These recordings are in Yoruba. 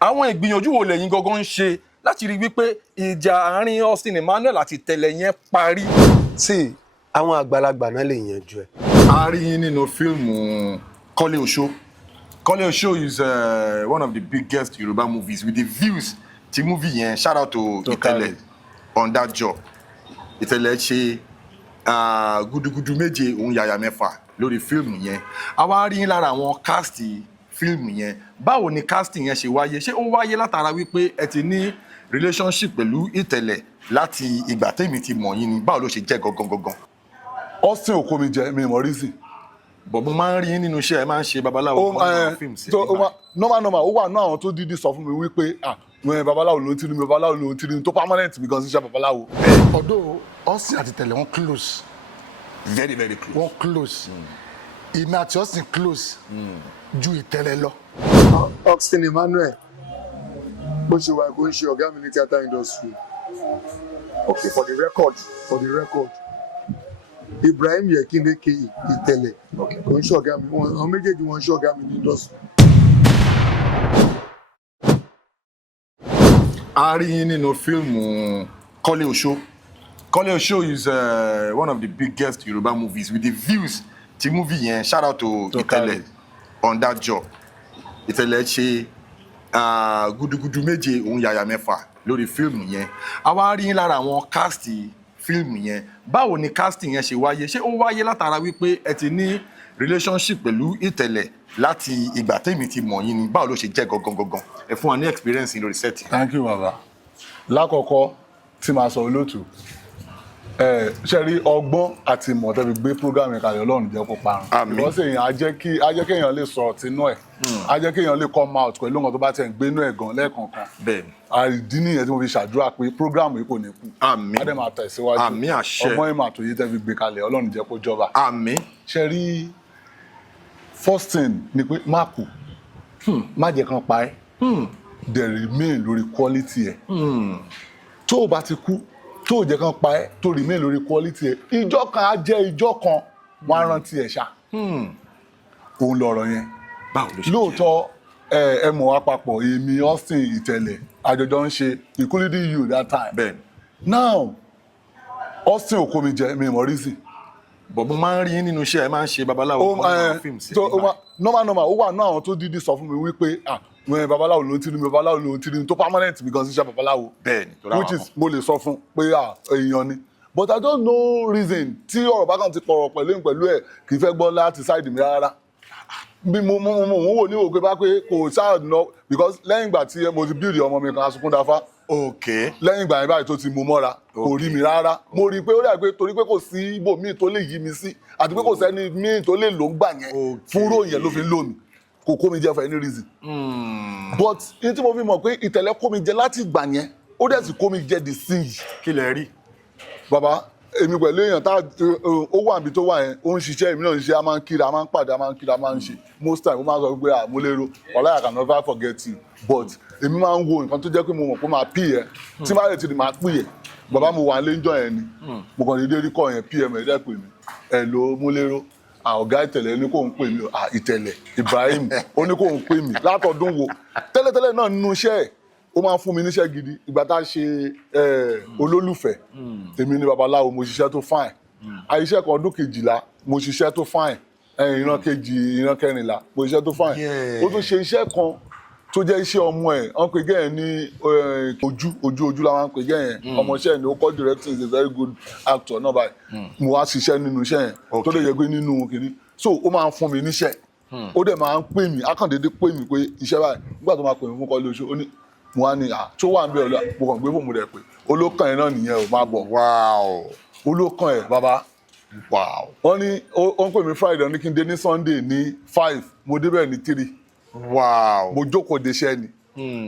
Àwọn ìgbìyànjú wo lẹ̀yin gangan ń ṣe láti rí wípé ìjà àárín Austin Emmanuel àti Ìtẹ̀lẹ̀ yẹn parí? Sí, àwọn àgbàlagbà náà lè yanjú ẹ̀. A rí yín nínú fíìmù Kọ́lé Oṣó. Kọ́lé Oṣó is one of the biggest Yoruba movies with the views ti movie yẹn. Shout out to Ìtẹ̀lẹ̀ on that job. Ìtẹ̀lẹ̀ ṣe gudugudu méje òun yàyà mẹ́fà lórí fíìmù yẹn. A wá rí yín lára àwọn cast fíìmù yẹn. Báwo ni casting yẹn ṣe wáyé? Ṣé ó wáyé látara wípé ẹ ti ní relationship pẹ̀lú Ìtẹ̀lẹ̀ láti ìgbà tèmi ti mọ̀ yín ni? Báwo ló ṣe jẹ́ gangan? Austin ò kó mi jẹ mi mọ̀ reason. Bọ̀ mo máa ń rí yín nínú iṣẹ́ ẹ máa ń ṣe babaláwo kan fíìmù sí nígbà. normal ó wà ní àwọn tó dídí sọ fún mi wípé babaláwo ló ń tiri mi babaláwo ló ń tiri mi tó permanent mi gan sí iṣẹ́ babaláwo. Although Austin àti Ìtẹ̀lẹ̀ wọn close. Very very close. Wọn close. Èmi àti Austin close ju Ìtẹ̀lẹ̀ lọ. Austin Emmanuel bó ṣe wà kó ń ṣe ọ̀gá mi ní theatre industry. Okay, for the record Ibrahim Yekinde ke Ìtẹ̀lẹ̀ kò ń ṣe ọ̀gá mi àwọn méjèèjì wọn ń ṣe ọ̀gá mi ní industry. A rí yín nínú fíìmù Kọ́lé Oṣó. Kọ́lé Oṣó is one of the biggest Yoruba movies with the views ti movie yẹn. Shout out to Ìtẹ̀lẹ̀ on that job. Ìtẹ̀lẹ̀ ṣe gudugudu méje òun yàyà mẹ́fà lórí fíìmù yẹn. A wá rí yín lára àwọn cast fíìmù yẹn. Báwo ni casting yẹn ṣe wáyé? Ṣé ó wáyé látara wípé ẹ ti ní relationship pẹ̀lú Ìtẹ̀lẹ̀ láti ìgbà tèmi ti mọ̀ yín ni? Báwo ló ṣe jẹ́ gangan? Ẹ fún wa ní experience lórí set. Thank you baba. Lákọ̀ọ́kọ́ tí màá sọ olóòtú ṣe rí ọgbọ́n àti ìmọ̀ tẹ́bi gbé program ìkàlẹ̀ Ọlọ́run jẹ́ kó parun. Àmín. Because èèyàn á jẹ́ kéèyàn lè sọ̀rọ̀ tínú ẹ̀ á jẹ́ kéèyàn lè come out pẹ̀lú nǹkan tó bá tẹ̀ ń gbénú ẹ̀ gan lẹ́ẹ̀kọ̀ọ̀kan. Bẹ́ẹ̀ni. Àìdí nìyẹn tí mo fi ṣàdúrà pé program yìí kò ní kú. Àmín. Á dẹ̀ máa tẹ̀síwájú. Àmín àṣẹ. Ọgbọ́n ìmọ̀ àtòyé tẹ́bi gbé kalẹ̀ Ọlọ́run jẹ́ kó jọba. Àmín. Ṣe rí first thing ni pé má kú má jẹ́ kan pa ẹ́ dẹ̀ remain lórí quality ẹ̀ tó o bá ti kú tó o jẹ́ kan pa ẹ́ tó remain lórí quality ẹ̀ ìjọ kan á jẹ́ ìjọ kan wọ́n á rántí ẹ̀ ṣá òun lọ̀rọ̀ yẹn. Báwo ló ṣe jẹ́? Lóòótọ́ ẹ mọ̀ wá papọ̀ èmi Austin Ìtẹ̀lẹ̀ àjọjọ ń ṣe including you that time. Bẹ́ẹ̀ni. Now Austin ò kó mi jẹ mi mọ̀ reason. Bọ̀ mo máa ń rí yín nínú iṣẹ́ ẹ máa ń ṣe babaláwo kan fíìmù sí nígbà. normal ó wà ní àwọn tó dídí sọ fún mi wípé babaláwo ló ń tiri mi babaláwo ló ń tiri mi tó permanent mi gan sí iṣẹ́ babaláwo. Bẹ́ẹ̀ni. Which is mo lè sọ fún pé èèyàn ni but I don't know reason tí ọ̀rọ̀ bá kàn ti pọ̀rọ̀ pẹ̀lú ẹ̀ kì í fẹ́ gbọ́ láti side mi rárá bí mo wò ní òkè bá pé kò sáà ná because lẹ́yìn ìgbà tí mo ti build ọmọ mi kan Asukundafa. Okay. Lẹ́yìn ìgbà yẹn báyìí tó ti mú mọ́ra kò rí mi rárá mo rí i pé ó dà pé torí pé kò sí ibòmíì tó lè yí mi sí àti pé kò sẹ́ni míì tó lè lò ń gbà yẹn fúnró yẹn ló fi ń lò mí kò kó mi jẹ for any reason. But ní tí mo fi mọ̀ pé Ìtẹ̀lẹ̀ kó mi jẹ láti ìgbà yẹn ó dẹ̀ sì kó mi jẹ di sí yìí. Kí lẹ rí? Bàbá èmi pẹ̀lú èèyàn tá ó wà níbi tó wà yẹn ó ń ṣiṣẹ́ èmi náà ń ṣe a máa ń kíra a máa ń pàdé a máa ń kíra a máa ń ṣe most time ó máa ń sọ pé mo lérò wàhálà I can never forget you but èmi máa ń wo nǹkan tó jẹ́ pé mo mọ̀ pé máa pì yẹ tí máa lè ti di máa pì yẹ bàbá mo wà nílé ńjọ́ yẹn ni mo kàn déédéé rí kọ́ yẹn pm ẹ̀dẹ́ pè mí ẹ̀ ló mú lérò ọ̀gá Ìtẹ̀lẹ̀ ní kò ń pè mí Ìtẹ̀lẹ̀ Ibrahim ó ní kò ń pè mí látọdún wo tẹ́lẹ̀tẹ́lẹ̀ náà nínú iṣẹ́ ẹ̀ ó máa ń fún mi níṣẹ́ gidi ìgbà tá a ṣe olólùfẹ́ èmi ni babaláwo mo ṣiṣẹ́ tó fine àìṣẹ́ kan ọdún 12 mo ṣiṣẹ́ tó fine ìran kejì ìran 14 mo ṣiṣẹ́ tó fine ó tún ṣe iṣẹ́ kan tó jẹ́ iṣẹ́ ọmọ ẹ̀ wọ́n pe gẹ́yẹn ní ojú la máa ń pe gẹ́yẹn ọmọọṣẹ́ ni ó kọ́ directing is a very good actor náà báyìí mo wá ṣiṣẹ́ nínú iṣẹ́ yẹn tó lè yẹ pé nínú kìíní so ó máa ń fún mi níṣẹ́ ó dẹ̀ máa ń pè mí akàndéédé pè mí pé iṣẹ́ báyìí nígbà tó máa pè mí fún Kọ́lé Oṣó ó ní mo wá ní tó wà níbẹ̀ ọ̀la mo kàn gbé fóònù rẹ̀ pé olókàn ẹ̀ náà nìyẹn ò máa bọ̀ olókàn ẹ̀ bàbá wọ́n ní ó ń pè mí Friday ní kí n dé ní Sunday ní 5 mo débẹ̀ ní 3 mo jókòó de iṣẹ́ ni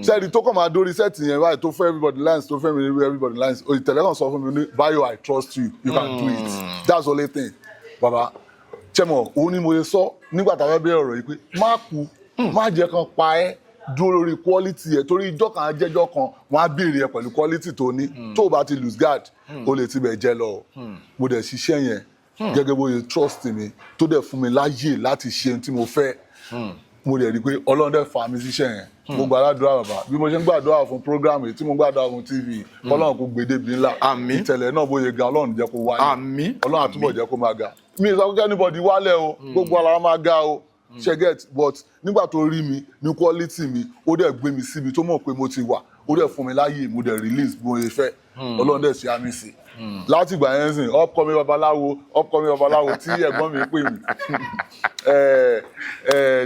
sẹ́ẹ̀dì tó kàn máa dórí sẹ́ẹ̀tì yẹn báyìí tó fẹ́ everybody lines tó fẹ́ mi everybody lines Ìtẹ̀lẹ̀ kan sọ fún mi ní Bayo I trust you you can do it that's the only thing bàbá chemo òun ni mo ṣe sọ nígbà tá a fẹ́ bẹ̀rẹ̀ ọ̀rọ̀ yìí pé má kú má jẹ́ kan pa ẹ́ dúró lórí quality ẹ̀ torí ìjọ kan ajẹ́jọ́ kan wọ́n á béèrè ẹ̀ pẹ̀lú quality tó ní tó o bá ti lose guard o lè tibẹ̀ jẹ́ lọ mo dẹ̀ ṣiṣẹ́ yẹn gẹ́gẹ́ bó ṣe trust mi tó dẹ̀ fún mi láyè láti ṣe ohun tí mo fẹ́ mo dẹ̀ rí i pé Ọlọ́run dẹ̀ fà mí síṣẹ́ yẹn mo gbàdúrà bàbá bí mo ṣe ń gbàdúrà fún programme tí mo gbàdúrà fún TV Ọlọ́run kò gbé débi ńlá Àmín. ìtẹ̀lẹ̀ náà bóyá ga Ọlọ́run jẹ́ kó wáyé Àmín. Ọlọ́run àtúbọ̀ jẹ́ kó máa ga mi ì sọ pé anybody wálẹ̀ o gbogbo ara máa ga o ṣe get but nígbà tó rí mi ní quality mi ó dẹ̀ gbé mi síbi tó mọ̀ pé mo ti wà ó dẹ̀ fún mi láyè mo dẹ̀ release bí mo ṣe fẹ́ Ọlọ́run dẹ̀ ṣe àmì sí láti ìgbà yẹn sìn upcoming babaláwo tí ẹ̀gbọ́n mi pè mí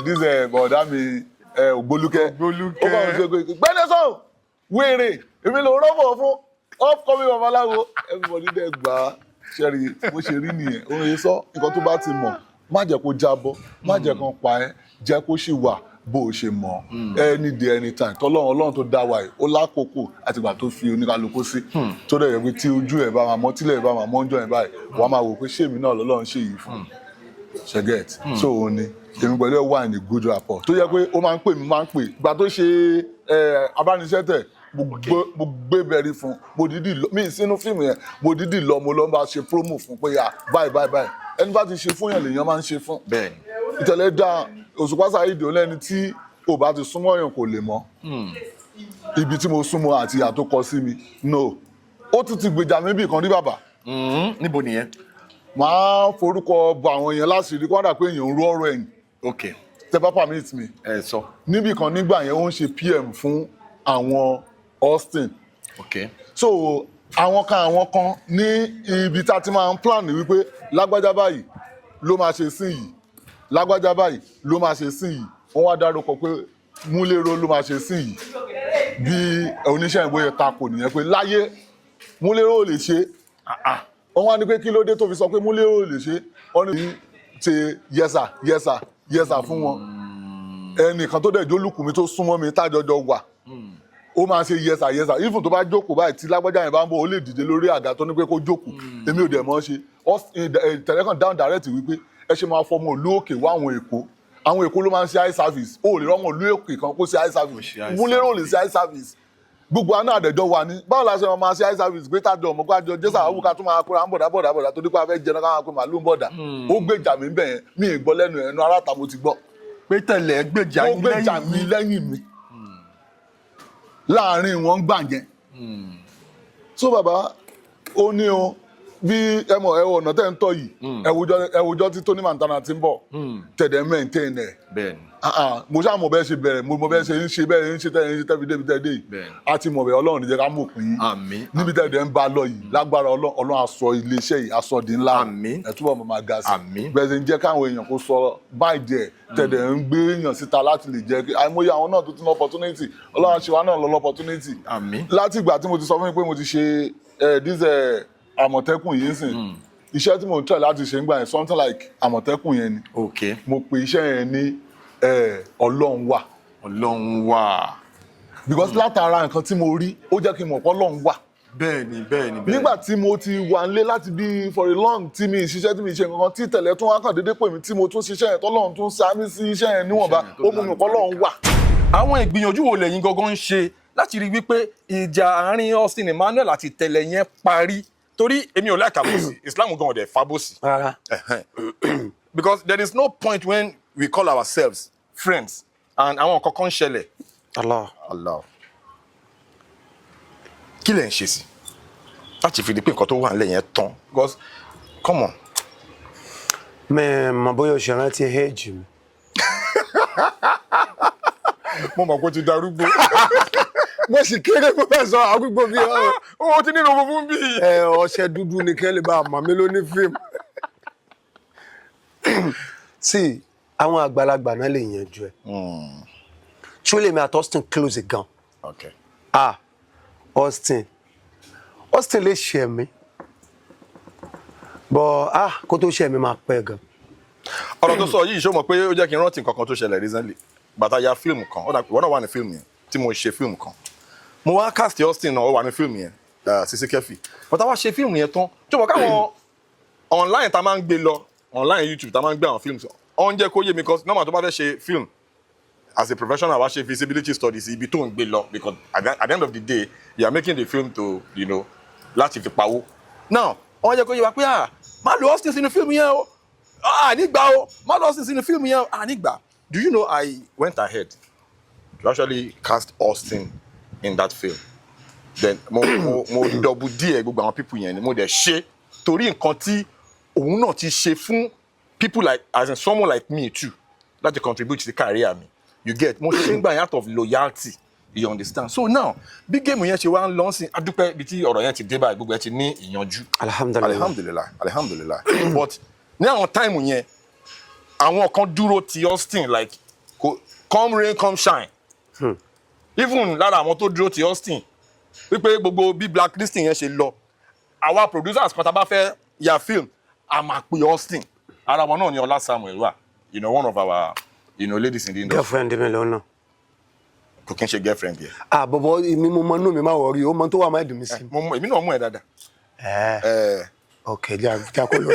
this bọ̀dá mi Ògbólúkẹ́ ó bá mi ṣe pé gbẹ́dẹ́sán wèrè èmi ló rọ́bọ̀ fún upcoming babaláwo everybody dẹ̀ gbà á ṣẹ́rí bó ṣe rí nìyẹn òun yẹn sọ nǹkan tó bá ti mọ̀ má jẹ́ kó jábọ́ má jẹ́ kán pa ẹ́ jẹ́ kó ṣì wà bó o ṣe mọ̀ any day anytime Ọlọ́run tó dá wa yìí ó lákòókò àtìgbà tó fi oníkálukú sí tó dẹ̀ yẹ pé tí ojú ẹ̀ bá máa mọ́ tílẹ̀ ẹ̀ bá máa mọ́ ń jọ ẹ̀ báyìí wàá máa wò pé ṣé èmi náà lọ́lọ́run ṣe yìí fún ṣẹ́gẹ̀t so òun ni èmi pẹ̀lú ẹ̀ wà ní good rapport tó yẹ pé ó máa ń pè mí máa ń pè ìgbà tó ṣe abániṣẹ́tẹ̀ mo gbé bẹ̀rí fún mo dídì lọ mí sínú fíìmù yẹn mo dídì lọ mo lọ bá ṣe promo fún pé báyìí ẹni bá ti ṣe fún yàn lèèyàn máa ń ṣe fún bẹ́ẹ̀ni ìtẹ̀lẹ̀ dá Òṣùpá Saheed lẹ́ni tí ò bá ti súnmọ́ yàn kò lè mọ̀ ibi tí mo súnmọ́ àti ìyà tó kọ sí mi no ó tún ti gbèjà mi bí kan rí bàbá níbo nìyẹn máa forúkọ bọ àwọn èèyàn láṣìírí kó dà pé èèyàn ń rú ọ̀rọ̀ ẹ̀yìn ok tẹ bá permit mi ẹ sọ níbì kan nígbà yẹn ó ń ṣe PM fún àwọn Austin ok so àwọn kan ní ibi tá a ti máa ń plan wípé lágbájá báyìí ló máa ṣe sí yìí lágbájá báyìí ló máa ṣe sí yìí wọ́n wá dárúkọ pé Múléró ló máa ṣe sí yìí bí oníṣẹ́ ìwé tako nìyẹn pé láyé Múléró ò lè ṣe wọ́n wá ní pé kí ló dé tó fi sọ pé Múléró ò lè ṣe wọ́n ní ṣe yẹsà fún wọn ẹnìkan tó dẹ̀ jólùkù mi tó súnmọ́ mi tájọjọ wà ó máa ṣe yẹsà even tó bá jókòó báyìí tí lágbájá yẹn bá ń bọ̀ ó lè dìde lórí àga tó ní pé kó jókòó èmi ò dẹ̀ mọ́ ṣe tẹ̀lẹ́kàn down direct wípé ẹ ṣe máa fọmọ ìlú òkè wá àwọn èkó ló máa ń ṣe eye service ó lè rọ́mọ ìlú òkè kan kó ṣe eye service Múléró lè ṣe eye service gbogbo àná àdẹ̀jọ́ wà ní báwo la ṣe máa ṣe eye service gbé tájọ ọmọ gbájọ jésà àwọn ká tún máa kóra ń bọ̀dà tó dípò afẹ́ jẹun káwọn pé màálù ń bọ̀dà ó gbèjà mi bẹ̀ yẹn mi ì gbọ́ lẹ́nu ẹ̀nu aráta mo ti gbọ́ pé tẹ̀lẹ̀ gbèjà mi lẹ́yìn mi láàrin wọn gbà yẹn so bàbá ó ní o bí ẹmọ ọ̀nà tẹ́ ń tọ́ yìí ẹwùjọ́ tí Tony Montana ti ń bọ̀ tẹ̀dẹ̀ maintain ẹ̀ bẹ́ẹ̀ni mo ṣáà mọ̀ bẹ́ẹ̀ ṣe bẹ̀rẹ̀ mo bẹ́ẹ̀ ṣe ń ṣe bẹ́ẹ̀ ń ṣe tẹ́bi débi tẹ́dẹ̀ yìí a ti mọ̀ bẹ́ẹ̀ Ọlọ́run níjẹ́ ká mọ̀ pín àmín níbi tẹ́dẹ̀ ń bá lọ yìí lágbára Ọlọ́run aṣọ iléeṣẹ́ yìí aṣọ di ńlá àmín ẹ̀ túbọ̀ máa ga sí àmín bẹ́ẹ̀ ṣe ń jẹ́ káwọn èèyàn kó sọ báyìí díẹ̀ tẹ̀dẹ̀ ń gbé èèyàn síta láti lè jẹ́ àìmọye àwọn náà tó ti ní opportunity Ọlọ́run ṣe wá náà lọ opportunity àmín láti ìgbà tí mo ti sọ fún mi pé mo ti ṣe Àmọ̀tẹ́kùn yìí sìn iṣẹ́ tí mo ń try láti ṣe ń gbà yẹn something like Àmọ̀tẹ́kùn yẹn ni ok mo pe iṣẹ́ yẹn ní Ọlọ́run wà because látara nǹkan tí mo rí ó jẹ́ kí n mọ̀ pé Ọlọ́run wà bẹ́ẹ̀ni nígbà tí mo ti wà nílé láti bí for a long tí mi ṣiṣẹ́ tí mi ṣe nǹkan tí tẹ̀lẹ̀ tún wá kàn déédéé pè mí tí mo tún ṣiṣẹ́ yẹn tọ́lọ́run tún sàmì sí iṣẹ́ yẹn níwọ̀nba ó mú mi pé Ọlọ́run wà. àwọn ìgbìyànjú wo lẹ́yìn gangan ń ṣe láti rí wípé ìjà àárín Austin Emmanuel àti tẹ̀lẹ̀ yẹn parí torí èmi ò like àbòsí Islam gan ọ̀dẹ̀ fábòsí because there is no point when we call ourselves friends and àwọn nǹkan kan ń ṣẹlẹ̀ Allah kí lẹ̀ ń ṣe sí láti fi di pé nǹkan tó wà nílẹ̀ yẹn tán because come on. mọ̀ bóyá o ṣe rántí age mi. mo mọ̀ pé o ti darúgbó. mo sì kéré mo fẹ́ sọ àgbègbè bí ọ. o ti nínú funfun bí. ọṣẹ dúdú ni kẹ́lẹ́ bá mọ̀ mí lóní fíìmù. sí àwọn àgbàlagbà náà lè yanjú ẹ. truly mi àti Austin close gan. Okay. Austin lè ṣe mí but kó tó ṣe mí máa pẹ́ gan. ọ̀rọ̀ tó sọ yìí ṣó mọ̀ pé ó jẹ́ kí n rántí nǹkan kan tó ṣẹlẹ̀ recently bàtà ya fíìmù kan ó dà pé wọ́n náà wà ní fíìmù yẹn tí mo ṣe fíìmù kan mo wá cast Austin náà ó wà ní fíìmù yẹn Sisi Keffi bàtà wá ṣe fíìmù yẹn tán tó wọ́n káwọn online tá máa ń gbé lọ online YouTube tá máa ń gbé àwọn fíìmù ọ̀n jẹ́ kó yé mi because normal tó bá fẹ́ ṣe fíìmù as a professional wá ṣe feasibility studies ibi tó ń gbé lọ because at the end of the day you are making the film to láti fi pawó now wọ́n jẹ́ kó yé wa pé má lo Austin sínú fíìmù yẹn o nígbà o má lo Austin sínú fíìmù yẹn o nígbà do you know I went ahead to actually cast Austin in that film. Then mo double díẹ̀ gbogbo àwọn people yẹn ni mo dẹ̀ ṣe torí nǹkan tí òun náà ti ṣe fún people like as in someone like me too láti contribute to the career mi. You get mo ṣe ń gbà yẹn out of loyalty. You understand? So now, big game yẹn ṣe wá ń lọ sí adúpẹ́ bí tí ọ̀rọ̀ yẹn ti dé báyìí gbogbo ẹ ti ní ìyanjú. Alhamdulillah. But ní àwọn time yẹn, àwọn kan dúró ti Austin like come rain come shine. Even lára àwọn tó dúró ti Austin, wípé gbogbo bí blacklisting yẹn ṣe lọ, àwa producers kan tá bá fẹ́ ya film, a máa pe Austin. Ara wọn náà ni Ọlá Samuel wà, one of our ladies in the industry. Girlfriend mi lọ́nà. Kò kí n ṣe girlfriend yẹn. Bọ̀bọ̀ èmi mo mọ inú mi máa wọ̀rí ó mọ tó wà máa dùn mí sí. Èmi náà mú ẹ dáadáa. Ok jà kó lọ.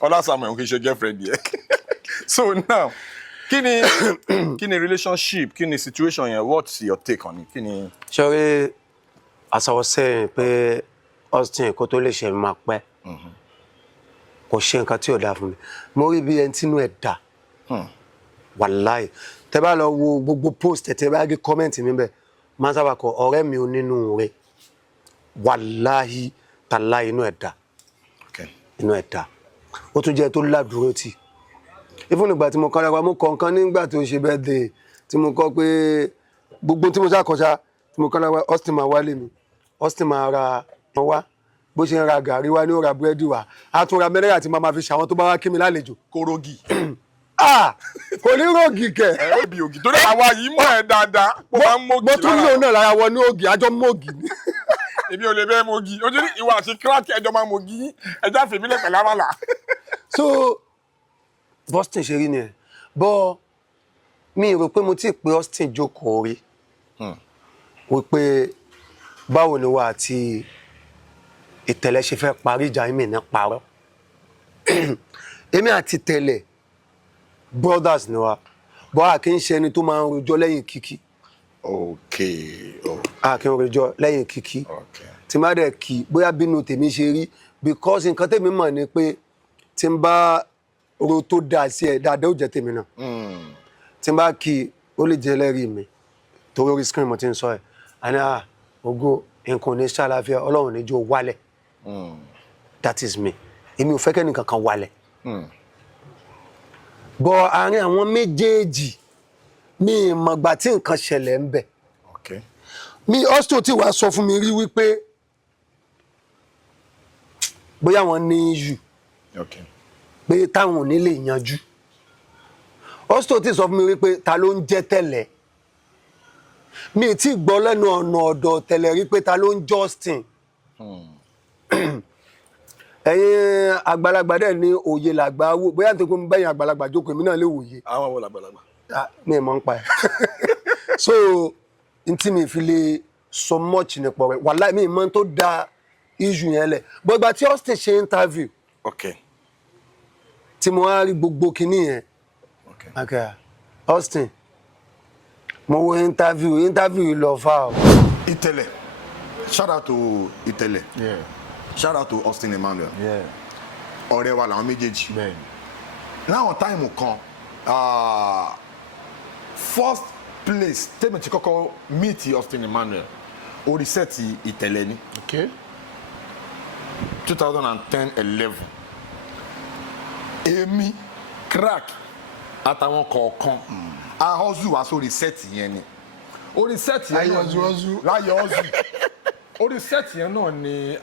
Ọlá Samuel kì í ṣe girlfriend yẹn. So now kí ni relationship kí ni situation yẹn what's your take on it kí ni. Sorry, as I was saying pé Austin kó tó lè ṣe máa pẹ́ kò ṣe nǹkan tí ò dáa fún mi mo rí bí ẹni tínú ẹ̀ dà wàláì tẹ́ bá lọ wo gbogbo post tẹ́ bá rí comment mi bẹ́ẹ̀ máa sábà kọ ọ̀rẹ́ mi ò nínú rẹ̀ wàláì tàláì inú ẹ̀ dà inú ẹ̀ dà ó tún jẹ́ tó ládùúró tì even nígbà tí mo kọ́ lára mo kọ nǹkan nígbà tó ṣe birthday tí mo kọ́ pé gbogbo tí mo ṣàkọsá tí mo kọ́ lára Austin máa wálé mi Austin máa ra wọn wá bó ṣe ń ra gàrí wá ní ó ra búrẹ́dì wá á tún ra mẹ́rẹ́rà tí máa fi ṣàwọn tó bá wá kí mi lálejò. Kórógì. Kò ní rògì kẹ̀. Ẹ̀rọ ògì torí àwa yìí mọ̀ ẹ́ dáadáa. Mo tún ní òun náà lára wọ ní ògì àjọ mọ́gì ni. Èmi ò lè bẹ́ẹ̀ mọ́gì ojú ní ìwà àti kíláàkì ẹjọ́ máa mọ́gì yín ẹjọ́ àfẹ́mílẹ̀ pẹ̀lú àmàlà. So Boston ṣe rí ni ẹ̀ bọ́ mi rò pé mo ti pé Austin jókòó rí wípé báwo ni wà àti Ìtẹ̀lẹ̀ ṣe fẹ́ parí ìjà ìmì ní parọ́ èmi àti Ìtẹ̀lẹ̀ brothers ni wa bọ́ a kì í ṣe ẹni tó máa ń rojọ́ lẹ́yìn kíkí a kì í rojọ́ lẹ́yìn kíkí tí má dẹ̀ kí bóyá bínú tèmi ṣe rí because nǹkan tèmi mọ̀ ni pé tí n bá ro tó dáa sí ẹ dáadáa ó jẹ́ tèmi náà tí n bá kí ó lè jẹ́ lẹ́rìí mi torí orí screen mo ti ń sọ ẹ̀ àní ògo nǹkan ò ní ṣàlàáfíà Ọlọ́run ní jó wálẹ̀. That is me. Èmi ò fẹ́ kẹ́ni kankan wálẹ̀. Bọ́ àárín àwọn méjèèjì mi mọ̀gbà tí nǹkan ṣẹlẹ̀ ń bẹ̀. Mi Austin tí wàá sọ fún mi rí wípé bóyá wọ́n ní issue pé táwọn ò ní lè yanjú. Austin tí sọ fún mi wípé ta ló ń jẹ́ Tẹ̀lẹ̀. Mi ti gbọ́ lẹ́nu ọ̀nà ọ̀dọ̀ Tẹ̀lẹ̀ rí pé ta ló ń Justin. Ẹ̀yin àgbàlagbà dẹ̀ ní òye làgbà wò bóyá nítorí pé mo bẹ́yìn àgbàlagbà jókòó èmi náà lè wòye. Àwọn wo làgbàlagbà. Mi mọ̀ ń pa ẹ̀. So n tí mi fi lè so much nípa rẹ̀ wàláì mi mọ̀ tó da issue yẹn lẹ̀ bó ìgbà tí Austin ṣe interview tí mo wá rí gbogbo kinní yẹn Austin mo wo interview lọ fà o. Ìtẹ̀lẹ̀ shout out to Ìtẹ̀lẹ̀. Shout out to Austin Emmanuel. Ọ̀rẹ́ wa làwọn méjèèjì. Láwọn táìmù kan first place tèmi ti kọ́kọ́ meet Austin Emmanuel orí sẹ́ẹ̀tì Ìtẹ̀lẹ̀ ni. 2010-11. Èmi crack àtàwọn kọ̀ọ̀kan a hustle wá sórí sẹ́ẹ̀tì yẹn ni. Orí sẹ́ẹ̀tì yẹn láyé hustle. Orí sẹ́ẹ̀tì yẹn náà ni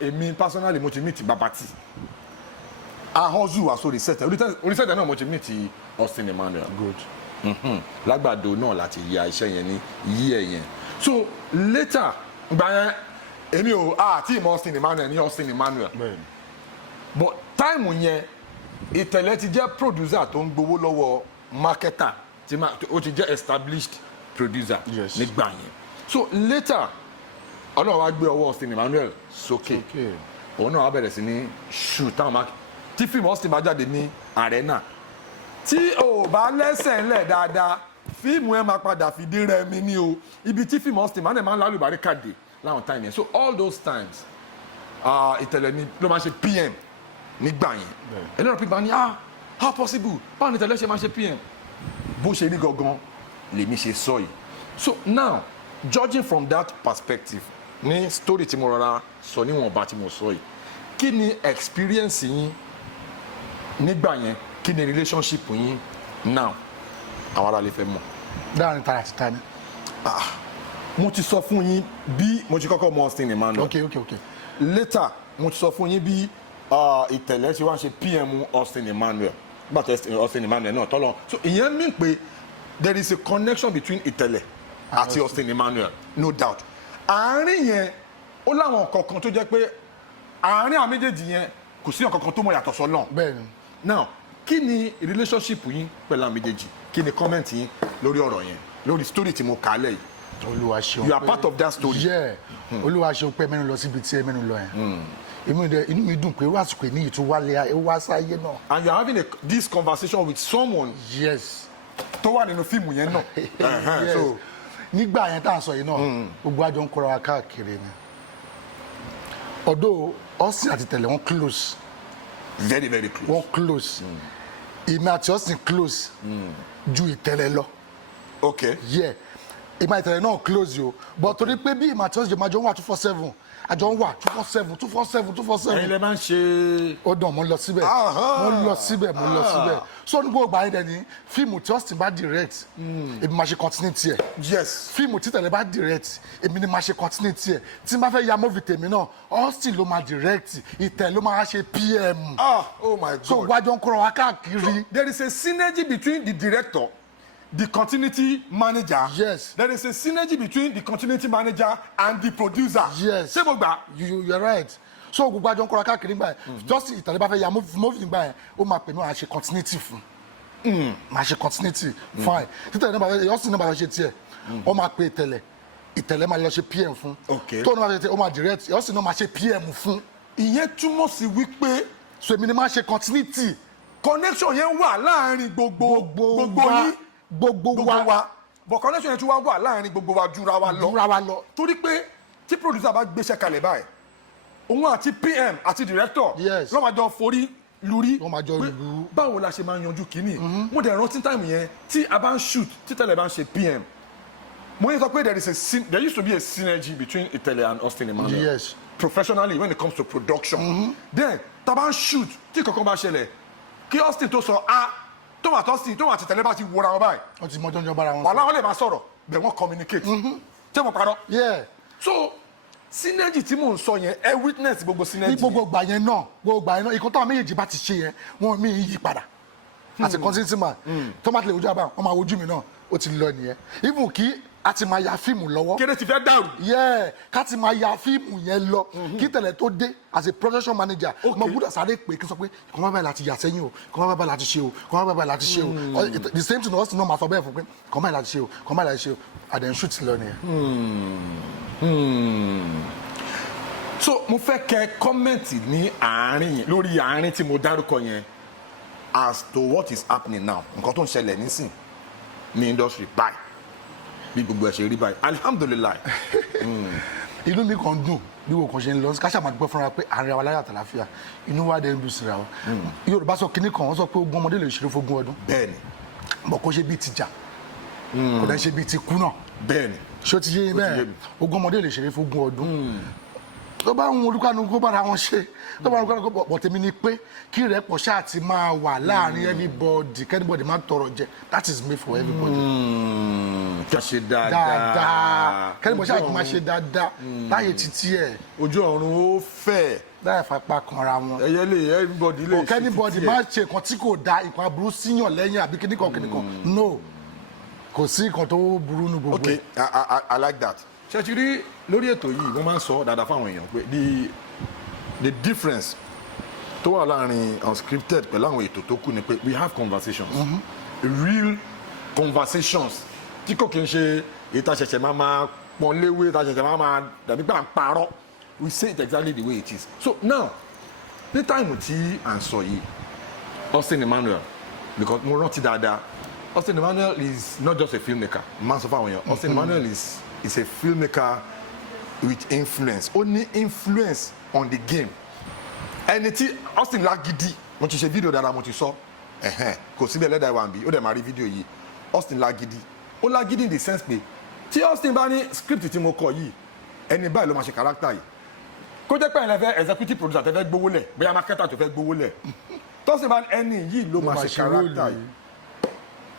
èmi personally mo ti meet Babati. A hustle wá sórí sẹ́ẹ̀tì. Orí sẹ́ẹ̀tì náà mo ti meet Austin Emmanuel. Good. Lágbàdo náà láti ya iṣẹ́ yẹn ní yí ẹ̀ yẹn. So later gbà yẹn èmi ò àti ìmọ̀ Austin Emmanuel ní Austin Emmanuel. But time yẹn Ìtẹ̀lẹ̀ ti jẹ́ producer tó ń gbowó lọ́wọ́ marketer ó ti jẹ́ established producer nígbà yẹn. So later ọlọ́run wá gbé ọwọ́ Austin Emmanuel sókè òun náà wá bẹ̀rẹ̀ sí ní shoot táwọn máa tí fíìmù Austin bá jáde ní arena tí ò bá lẹ́sẹ̀ ńlẹ̀ dáadáa fíìmù ẹ̀ máa padà fìdí rẹmi ní o ibi tí fíìmù Austin máa ń lálùbárí kàdé láwọn time yẹn so all those times Ìtẹ̀lẹ̀ ni ló máa ṣe PM nígbà yẹn ẹlẹ́rọ pípa ni how possible báwo ni Ìtẹ̀lẹ̀ ṣe máa ṣe PM bó ṣe rí gangan lèmi ṣe sọ yìí. So now judging from that perspective ní story tí mo rọra sọ níwọ̀nba tí mo sọ yìí, kí ni experience yín nígbà yẹn, kí ni relationship yín now àwọn ará lè fẹ́ mọ̀. láàrin tara àti tani. mo ti sọ fún yín bí mo ti kọ́kọ́ mọ Austin Emmanuel. ok. later mo ti sọ fún yín bí ìtẹ̀lẹ́ ṣe wá ṣe PM Austin Emmanuel nígbà tí Austin Emmanuel náà tọ́lọ́. So ìyẹn mean pé there is a connection between ìtẹ̀lẹ́ àti Austin Emmanuel, no doubt. àárín yẹn ó láwọn kankan tó jẹ́ pé àárín àwọn méjèèjì yẹn kò sí ọ̀kankan tó mọ̀ yàtọ̀ sọ́lọ́n. bẹ́ẹ̀ni. now kí ni relationship yín pẹ̀lú àwọn méjèèjì, kí ni comment yín lórí ọ̀rọ̀ yẹn, lórí story tí mo kà á lẹ̀ yìí. Olúwa ṣeun. You are part of that story. Yeah. Olúwa ṣeun pé mẹ́nu lọ síbi tí ẹ mẹ́nu lọ yẹn. Inú mi dùn pé wàásù pé ní ìtúwálé wá sáyé náà. And you are having this conversation with someone Yes. tó wà nínú fíìmù yẹn náà. Yes. So nígbà yẹn tá à ń sọ yìí náà gbogbo àjọ ń kóra wa káàkiri ni. Although Austin àti Tẹ̀lé wọn close. very very close. Wọn close. Èmi àti Austin close ju Ìtẹ̀lé lọ. Okay. Yeah. Èmi àti Ìtẹ̀lé náà close yo. But torí pé bí èmi àti Austin máa jọ ń wà 247 àjọ ń wà 247. ẹ̀yin lè máa ń ṣe. Ó dàn mo lọ síbẹ̀ mo lọ síbẹ̀ so ní gbogbo àyè dẹni fíìmù tí Austin bá direct èmi máa ṣe continuity ẹ̀ yes. fíìmù tí Tẹ̀lé bá direct èmi ni máa ṣe continuity ẹ̀ tí n bá fẹ́ ya movie tèmi náà Austin ló máa direct Ìtẹ̀lé ló máa ṣe PM Oh my God. so wájọ ń kọ́ra wa káàkiri. There is a synergy between the director, the continuity manager. Yes. There is a synergy between the continuity manager and the producer. Yes. ṣé mo gbà. You are right so gbogbo àjọ ń kọ́ra káàkiri nígbà yẹn just Ìtẹ̀lé bá fẹ́ ya movie nígbà yẹn ó máa pè mí wàá ṣe continuity fún máa ṣe continuity fine títẹ̀lé náà bá fẹ́ Austin náà bá fẹ́ ṣe tiẹ̀ ó máa pe Ìtẹ̀lé máa lọ ṣe PM fún Okay. tó náà bá fẹ́ ṣe ó máa direct Austin náà máa ṣe PM fún ìyẹn túmọ̀ sí wípé so èmi ni máa ṣe continuity connection yẹn wà láàrin gbogbo yín. gbogbo wa but connection yẹn tún wá wà láàrin gbogbo wa jura wa lọ. torí pé tí producer bá gbéṣẹ́ kalẹ̀ báyìí òun àti PM àti director Yes. ló máa jọ forí lórí Wọ́n máa jọ pé lù. báwo la ṣe máa yanjú kínní. mo dẹ̀ rántí time yẹn tí a bá ń shoot tí Tẹ̀lé bá ń ṣe PM mo yẹ sọ pé there used to be a synergy between Ìtẹ̀lé and Austin Emmanuel. Yes. Professionally when it comes to production. Then tá bá ń shoot tí kankan bá ṣẹlẹ̀ kí Austin tó sọ tó wà tí Tẹ̀lé bá ti wọra wọn báyìí wọ́n ti mọ jọjọ bára wọn wàhálà wọn lè máa sọ̀rọ̀ bẹ́ẹ̀ wọ́n communicate. ṣé mo parọ́. yeah So synergy tí mò ń sọ yẹn ẹ witness gbogbo synergy. ní gbogbo gbà yẹn náà ìkan táwọn méjèèjì bá ti ṣe yẹn wọn mi yí padà àti continuity man tó máa tilẹ̀ ojú àbá wọn máa wojú mi náà ó ti lọ nìyẹn even kí a ti máa ya fíìmù lọ́wọ́ kéde ti fẹ́ dàrú. yeah ká ti máa ya fíìmù yẹn lọ kí Tẹ̀lé tó dé as a production manager mo gbúdọ̀ sáré pé kí n sọ pé kò má báyìí láti yà sẹ́yìn o kò má báyìí láti ṣe o kò má báyìí láti ṣe o the same thing Austin náà máa sọ bẹ́ẹ̀ fún pé kò má báyìí láti ṣe o kò má báyìí láti ṣe o and then shoot lọ nìyẹn. So mo fẹ́ kẹ́ kọ́mẹ̀ntì ní àárín yẹn lórí àárín tí mo dárúkọ yẹn as to what is happening now nǹkan tó ń ṣẹlẹ̀ nísìn ní industry báyìí bí gbogbo ẹ̀ ṣe rí báyìí alihamudulilayi. inú mi kàn dùn bí wo kàn ṣe ń lọ káṣà máa dúpẹ́ fúnra pé àárín àwọn aláyàtọ̀ láfíà inú wa dé ń dùn síra wa Yorùbá sọ kinní kan wọ́n sọ pé ogún ọmọdé lè ṣeré fógún ọdún bẹ́ẹ̀ni bọ̀ kó ṣe bíi tìjà kò dá ṣe bíi ti kú náà bẹ́ẹ̀ni. ṣó ti yé bẹ́ẹ̀ ogún ọmọdé lè ṣeré fógún ọdún tó bá ń olúkanu kó bára wọn ṣe tó bá ń olúkanu kó bọ̀ tèmi ni pé kí ìrẹ́pọ̀ ṣáà ti máa wà láàrin everybody kẹ́nìbọ̀dì máa tọrọ jẹ that is made for everybody. kí a ṣe dáadáa kẹ́nìbọ̀dì ṣáà ti máa ṣe dáadáa láyé títí ẹ̀ ojú ọ̀run ó fẹ̀ láyé fapá kanra wọn. ẹyẹ lè everybody lè ṣe títí ẹ̀. kẹ́nìbọ̀dì máa ṣe nǹkan tí kò da nǹkan aburú síyàn lẹ́yìn àbí kíníkan no kò sí nǹkan tó burú nu gbogbo. Okay, I like that. ṣe ti rí lórí ètò yìí wọ́n máa ń sọ dáadáa fáwọn èèyàn pé the difference tó wà láàrin unscripted pẹ̀lú àwọn ètò tó kù ni pé we have conversations real conversations tí kò kí n ṣe èyí tá a ṣẹ̀ṣẹ̀ máa pọ́n léwé tá a ṣẹ̀ṣẹ̀ máa dàbí pé à ń parọ́ we say it exactly the way it is. So now ní táìmù tí à ń sọ yìí Austin Emmanuel because mo rántí dáadáa Austin Emmanuel is not just a filmmaker máa ń sọ fáwọn èèyàn Austin Emmanuel is a filmmaker with influence ó ní influence on the game ẹni tí Austin lágídí mo ti ṣe fídíò dáadáa mo ti sọ kò síbẹ̀ lẹ́dàá ìwà nbí ó dẹ̀ máa rí fídíò yìí Austin lágídí ó lágídí in the sense pé tí Austin bá ní script tí mo kọ yìí ẹni báyìí ló máa ṣe character yìí kó jẹ́ pé ẹ̀yin lẹ́fẹ̀ẹ́ executive producer tẹ́fẹ́ gbówó lẹ̀ bóyá marketer tó fẹ́ gbówó lẹ̀ tọ́sí bá ẹni yìí ló máa ṣe character yìí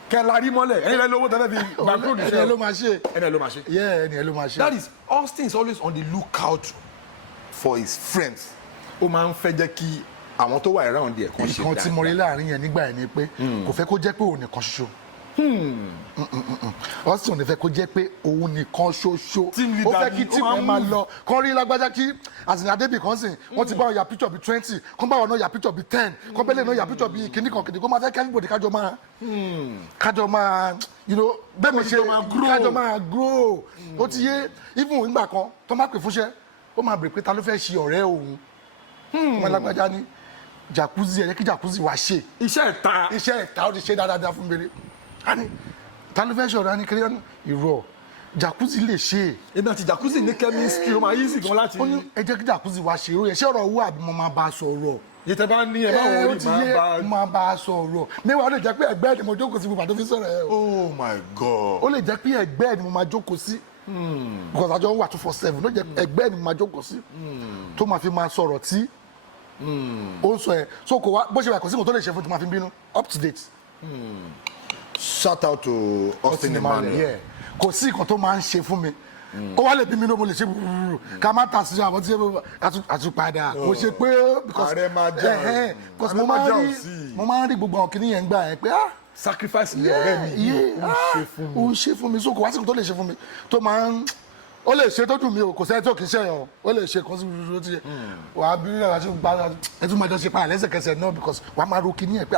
kẹlarí mọ́lẹ̀ ẹ̀yin lẹ́ lówó tẹ́fẹ́ fi bankroll ṣe ẹni ẹ ló máa ṣe ẹni ẹ ló máa ṣe. ẹni ẹ ló máa ṣe. That is Austin is always on the lookout for his friends ó máa ń fẹ́ jẹ́ kí àwọn tó wà around ẹ̀ kan ṣe dáadáa. nǹkan tí mo rí láàrin yẹn nígbà yẹn ni pé kò fẹ́ kó jẹ́ pé òun nìkan ṣoṣo. Austin ò ní fẹ́ kó jẹ́ pé òun nìkan ṣoṣo. Team ó leader fẹ́ kí ni, ó tíìmù máa ẹ̀ ń máa move. lọ kọ́ rí lágbájá kí àsìnà débì kan sìn wọ́n ti bá wọn ya picture bíi 20 kọ́ bá wọn náà ya picture bíi 10 kọ́ bẹ́lẹ̀ náà ya picture bíi kìnnì kan kìnnì kó máa fẹ́ kí everybody kájọ máa bẹ́ẹ̀ mi ṣe kájọ máa grow ó ti yé even ìgbà kan tó máa pè fúnṣẹ́ ó máa bèrè pé ta ló fẹ́ ṣe ọ̀rẹ́ òun wọn lágbájá ní jacuzzi ẹ̀yẹ kí jacuzzi wá ṣe iṣẹ́ ìta ó ti ṣe dáadáa fún mi ani ta ló fẹ́ ṣe ọ̀rẹ́ anìkéré ìrọ̀ jacuzzi lè ṣe èmi àti jacuzzi ní chemistry ó máa easy gan láti. ó ní ẹ jẹ́ kí jacuzzi wá ṣe ó yẹ ṣé ọ̀rọ̀ owó àbí mo máa bá a sọ̀rọ̀ yìí tẹ bá ní ẹ bá wọrí máa bá a sọ̀rọ̀ mẹ́wàá ó lè jẹ́ pé ẹgbẹ́ ni mo jókòó sí gbogbo àtọ́fí sọ̀rọ̀ ẹ o oh my god. ó lè jẹ́ pé ẹgbẹ́ ni mo máa jókòó sí because àjọ wà 247 ló jẹ́ ẹgbẹ́ ni mo máa jókòó sí tó máa fi máa sọ̀rọ̀ tí ó ń sọ ẹ so kò wá bó ṣe wà kò sí nǹkan tó lè ṣe fún tí máa fi bínú up to date. Shout out to Austin Emmanuel. Kò sí nǹkan tó máa ń ṣe fún mi ó wá lè bí mi náà mo lè ṣe búrúrú ká má ta sí àwọn tí àtúpadà kò ṣe pé ààrẹ máa jà because mo máa ń rí gbogbo àwọn kìnìún yẹn gbà yẹn pé sacrifice ní ọ̀rẹ́ mi ó ń ṣe fún mi so kò wá sí nǹkan tó lè ṣe fún mi tó máa ń ó lè ṣe tó dùn mí o kò sẹ́ni tó kì í ṣẹ̀yàn o ó lè ṣe kan sí búrúrú tó ti yẹ wà á bí rẹ̀ àti gba ẹtú máa jọ ṣe padà lẹ́sẹ̀kẹsẹ̀ náà because wà á máa ro kìnìún yẹn pé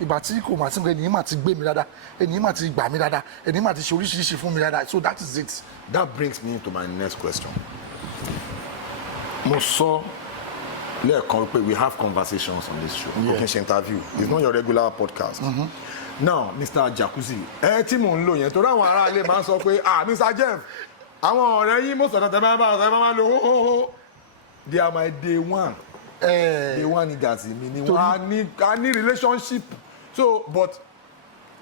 ìgbà tí kò máa ti ń gbé ènìyàn máa ti gbé mi dáadáa ènìyàn máa ti gbà mí dáadáa ènìyàn máa ti ṣe oríṣiríṣi fún mi dáadáa so that is it. That brings me to my next question. Mo sọ lẹ́ẹ̀kan pé we have conversations on this show. Yeah. Okay, ṣe interview. It's not your regular podcast. Now, Mr. Jacuzzi, tí mò ń lò yẹn torí àwọn ará ilé máa ń sọ pé Mr. Jeff, àwọn ọ̀rẹ́ yín mọ̀ sọ̀tọ̀ tẹ̀ máa lo hóhóhó. They are my day one. Day one niggas mi ni wọ́n á ní relationship. So, but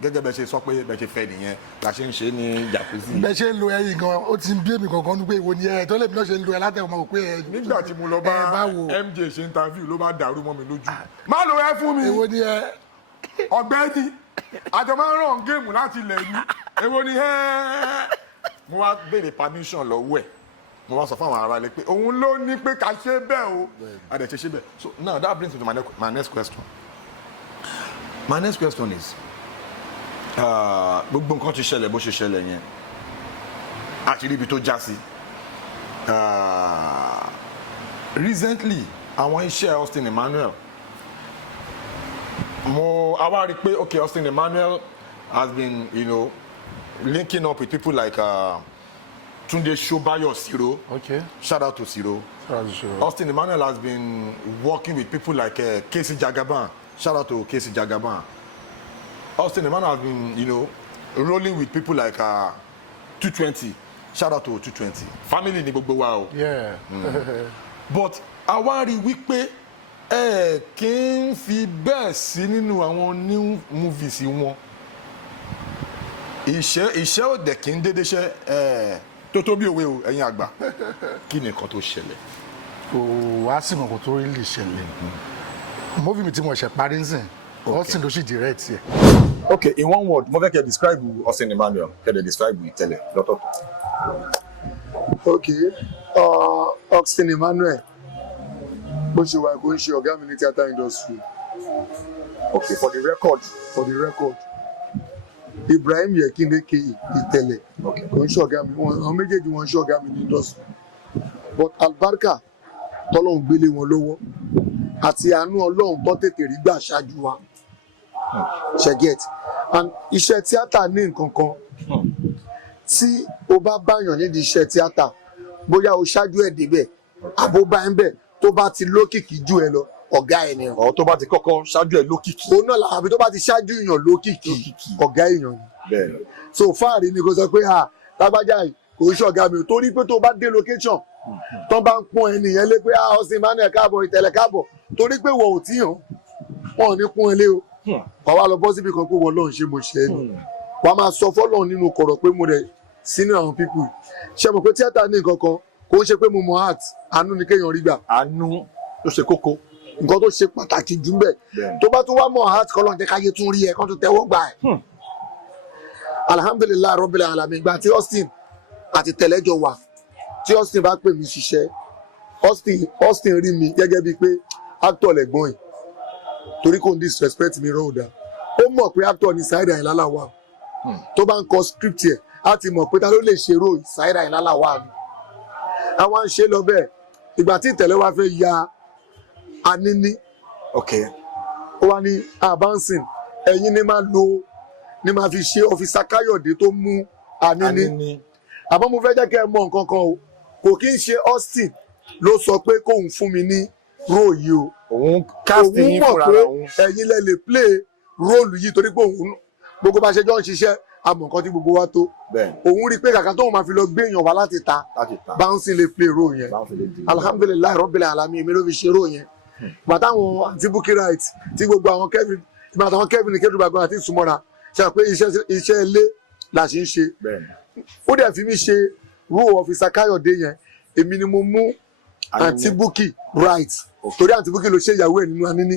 gẹ́gẹ́ bẹ́ẹ̀ ṣe sọ pé bẹ́ẹ̀ ṣe fẹ́ nìyẹn la ṣe ń ṣe ní jacuzzi. bẹ́ẹ̀ ṣe ń lo ẹyin gan ó ti ń bí èmi kankan ní pé ìwo ni ẹ tó lè mi náà ṣe ń lo ẹ látẹ̀wọ̀n máa wò pé ẹ. nígbà tí mo lọ bá MJ ṣe interview ló bá dàrú mọ́ mi lójú. má lo ẹ fún mi. ìwo ni ẹ. ọ̀gbẹ́ni àjọ máa ń ràn géèmù láti ilẹ̀ yìí èwo ni ẹ. mo wá béèrè permission lọ́wọ́ ẹ̀ mo wá sọ fún àwọn ará ilé pé òun ló ní pé ká ṣe bẹ́ẹ̀ o a dẹ̀ ṣe bẹ́ẹ̀. So now that brings me to my next question. My next question is gbogbo nǹkan ti ṣẹlẹ̀ bó ṣe ṣẹlẹ̀ yẹn àti ibi tó já sí recently àwọn iṣẹ́ Austin Emmanuel àwa rí i pé okay Austin Emmanuel has been linking up with people like Tunde Shobayo Siro. Okay. Shout out to Siro. Austin Emmanuel has been working with people like Casey Jagaban. Shout out to Casey Jagaban. Austin Emmanuel has been, rolling with people like 220. Shout out to 220. Family ni gbogbo wa o. Yeah. But àwa rí wípé kì í fi bẹ́ẹ̀ sí nínú àwọn new movies wọn. Iṣẹ́ ò dẹ̀ kí ń dédé ṣe tó bí òwe o ẹ̀yin àgbà. Kí ni nǹkan tó ṣẹlẹ̀? Kò wá sí nǹkan tó rí lè ṣẹlẹ̀. Movie mi tí mo ṣe parí ń sìn. Austin ló ṣì direct yẹ. Okay, in one word, mo fẹ́ kẹ́ describe Austin Emmanuel, kẹ́ describe tẹ́lẹ̀ lọ́tọ̀. Okay, Austin Emmanuel bó ṣe wà kó ń ṣe ọ̀gá mi ní theatre industry. Okay, for the record. Ibrahim Yekinde Keyi Ìtẹ̀lẹ̀ kò ń ṣe ọ̀gá mi àwọn méjèèjì wọn ń ṣe ọ̀gá mi ní industry. But albarka tọ́lọ́hún gbélé wọn lọ́wọ́ àti àánú Ọlọ́run tó tètè rí gbà ṣáájú wa. Ṣẹ̀gẹ̀t and iṣẹ́ tíátà ní nǹkan kan tí o bá báyàn nídìí iṣẹ́ tíátà bóyá o ṣáájú ẹ̀ débẹ̀ àbó bá ń bẹ̀ tó bá ti lókìkí jù ẹ lọ ọ̀gá ẹ̀ nìyẹn. Tó bá ti kọ́kọ́ ṣáájú ẹ̀ lókìkí. òun náà làbí tó bá ti ṣáájú èèyàn lókìkí ọ̀gá èèyàn ni. Bẹ́ẹ̀. So fáàrí ni kò sọ pé lágbájá yìí kò ń ṣọ̀gá mi ò torí pé tó bá dé location tó bá ń pọ́n ẹnìyẹn lé pé Austin Emmanuel káàbọ̀ Ìtẹ̀lẹ̀ káàbọ̀ torí pé wọ́n ò tí hàn wọ́n ò ní pọ́n ẹ lé o. Kọ̀ wá lọ bọ́ síbi kan pé wọ́n lọ́n ṣe mo ṣe é nù. wàá máa sọ fọ́lọ́run nínú kọ̀rọ̀ pé mo rẹ̀ sínú àwọn pípù ṣe mọ̀ pé tíátà ní nǹkan kan kò ń ṣe pé mo mọ art àánú ni kéèyàn rí gbà. àánú ló ṣe kókó. nǹkan tó ṣe pàtàkì jù ń bẹ̀ tó bá tún wá mọ art kọ́ lọ́n jẹ́ káyé tún rí ẹ kán tún tẹ́wọ́ gbà ẹ̀. alhamdulilayi rabbil alamin ìgbà tí Austin àti tẹ̀lẹ́jọ wà tí Austin bá pè mí ṣiṣẹ́ Austin rí mi gẹ́gẹ́ bíi pé actor lẹ̀gbọ́n ẹ̀ torí kò ń disrespect mi rọ́ọ̀dà ó mọ̀ pé actor ni Saheed Àyìnlá Lawal tó bá ń kọ script yẹ á ti mọ̀ pé ta ló lè ṣe role Saheed Àyìnlá Lawal ni àwọn ń ṣe lọ bẹ́ẹ̀ ìgbà tí ìtẹ̀lẹ́ wa fẹ́ ya Anini ó wá ní abansin ẹ̀yin ni máa fi ṣe Ọfísà Káyọ̀dé tó mú Anini àmọ́ mo fẹ́ jẹ́ kẹ́ ẹ mọ̀ nǹkan kan o kò kí ń ṣe Austin ló sọ pé kóun fún mi ní role yìí o òun casting yín fúnra òun òun mọ̀ pé ẹ̀yin lẹ lè play role yìí torí pé òun gbogbo bá ṣe jọ ń ṣiṣẹ́ àmọ́ nǹkan tí gbogbo wa tó òun rí i pé kàkà tóun máa fi lọ gbé èèyàn wá láti ta bouncing lè play role yẹn alhamdulilayi rabbil alamin èmi ló fi ṣe role yẹn bàtà àwọn àti Bukky Wright tí gbogbo àwọn Kevin ìbàdàn àwọn Kevin Kedubagan àti Sumora ṣe pé iṣẹ́ ilé la ṣe ń ṣe ó dẹ̀ fi mí ṣe role Ọfísà Káyọ̀dé yẹn èmi ni mo mú àti Bukky Wright torí àti Bukky ló ṣe ìyàwó ẹ̀ nínú Anini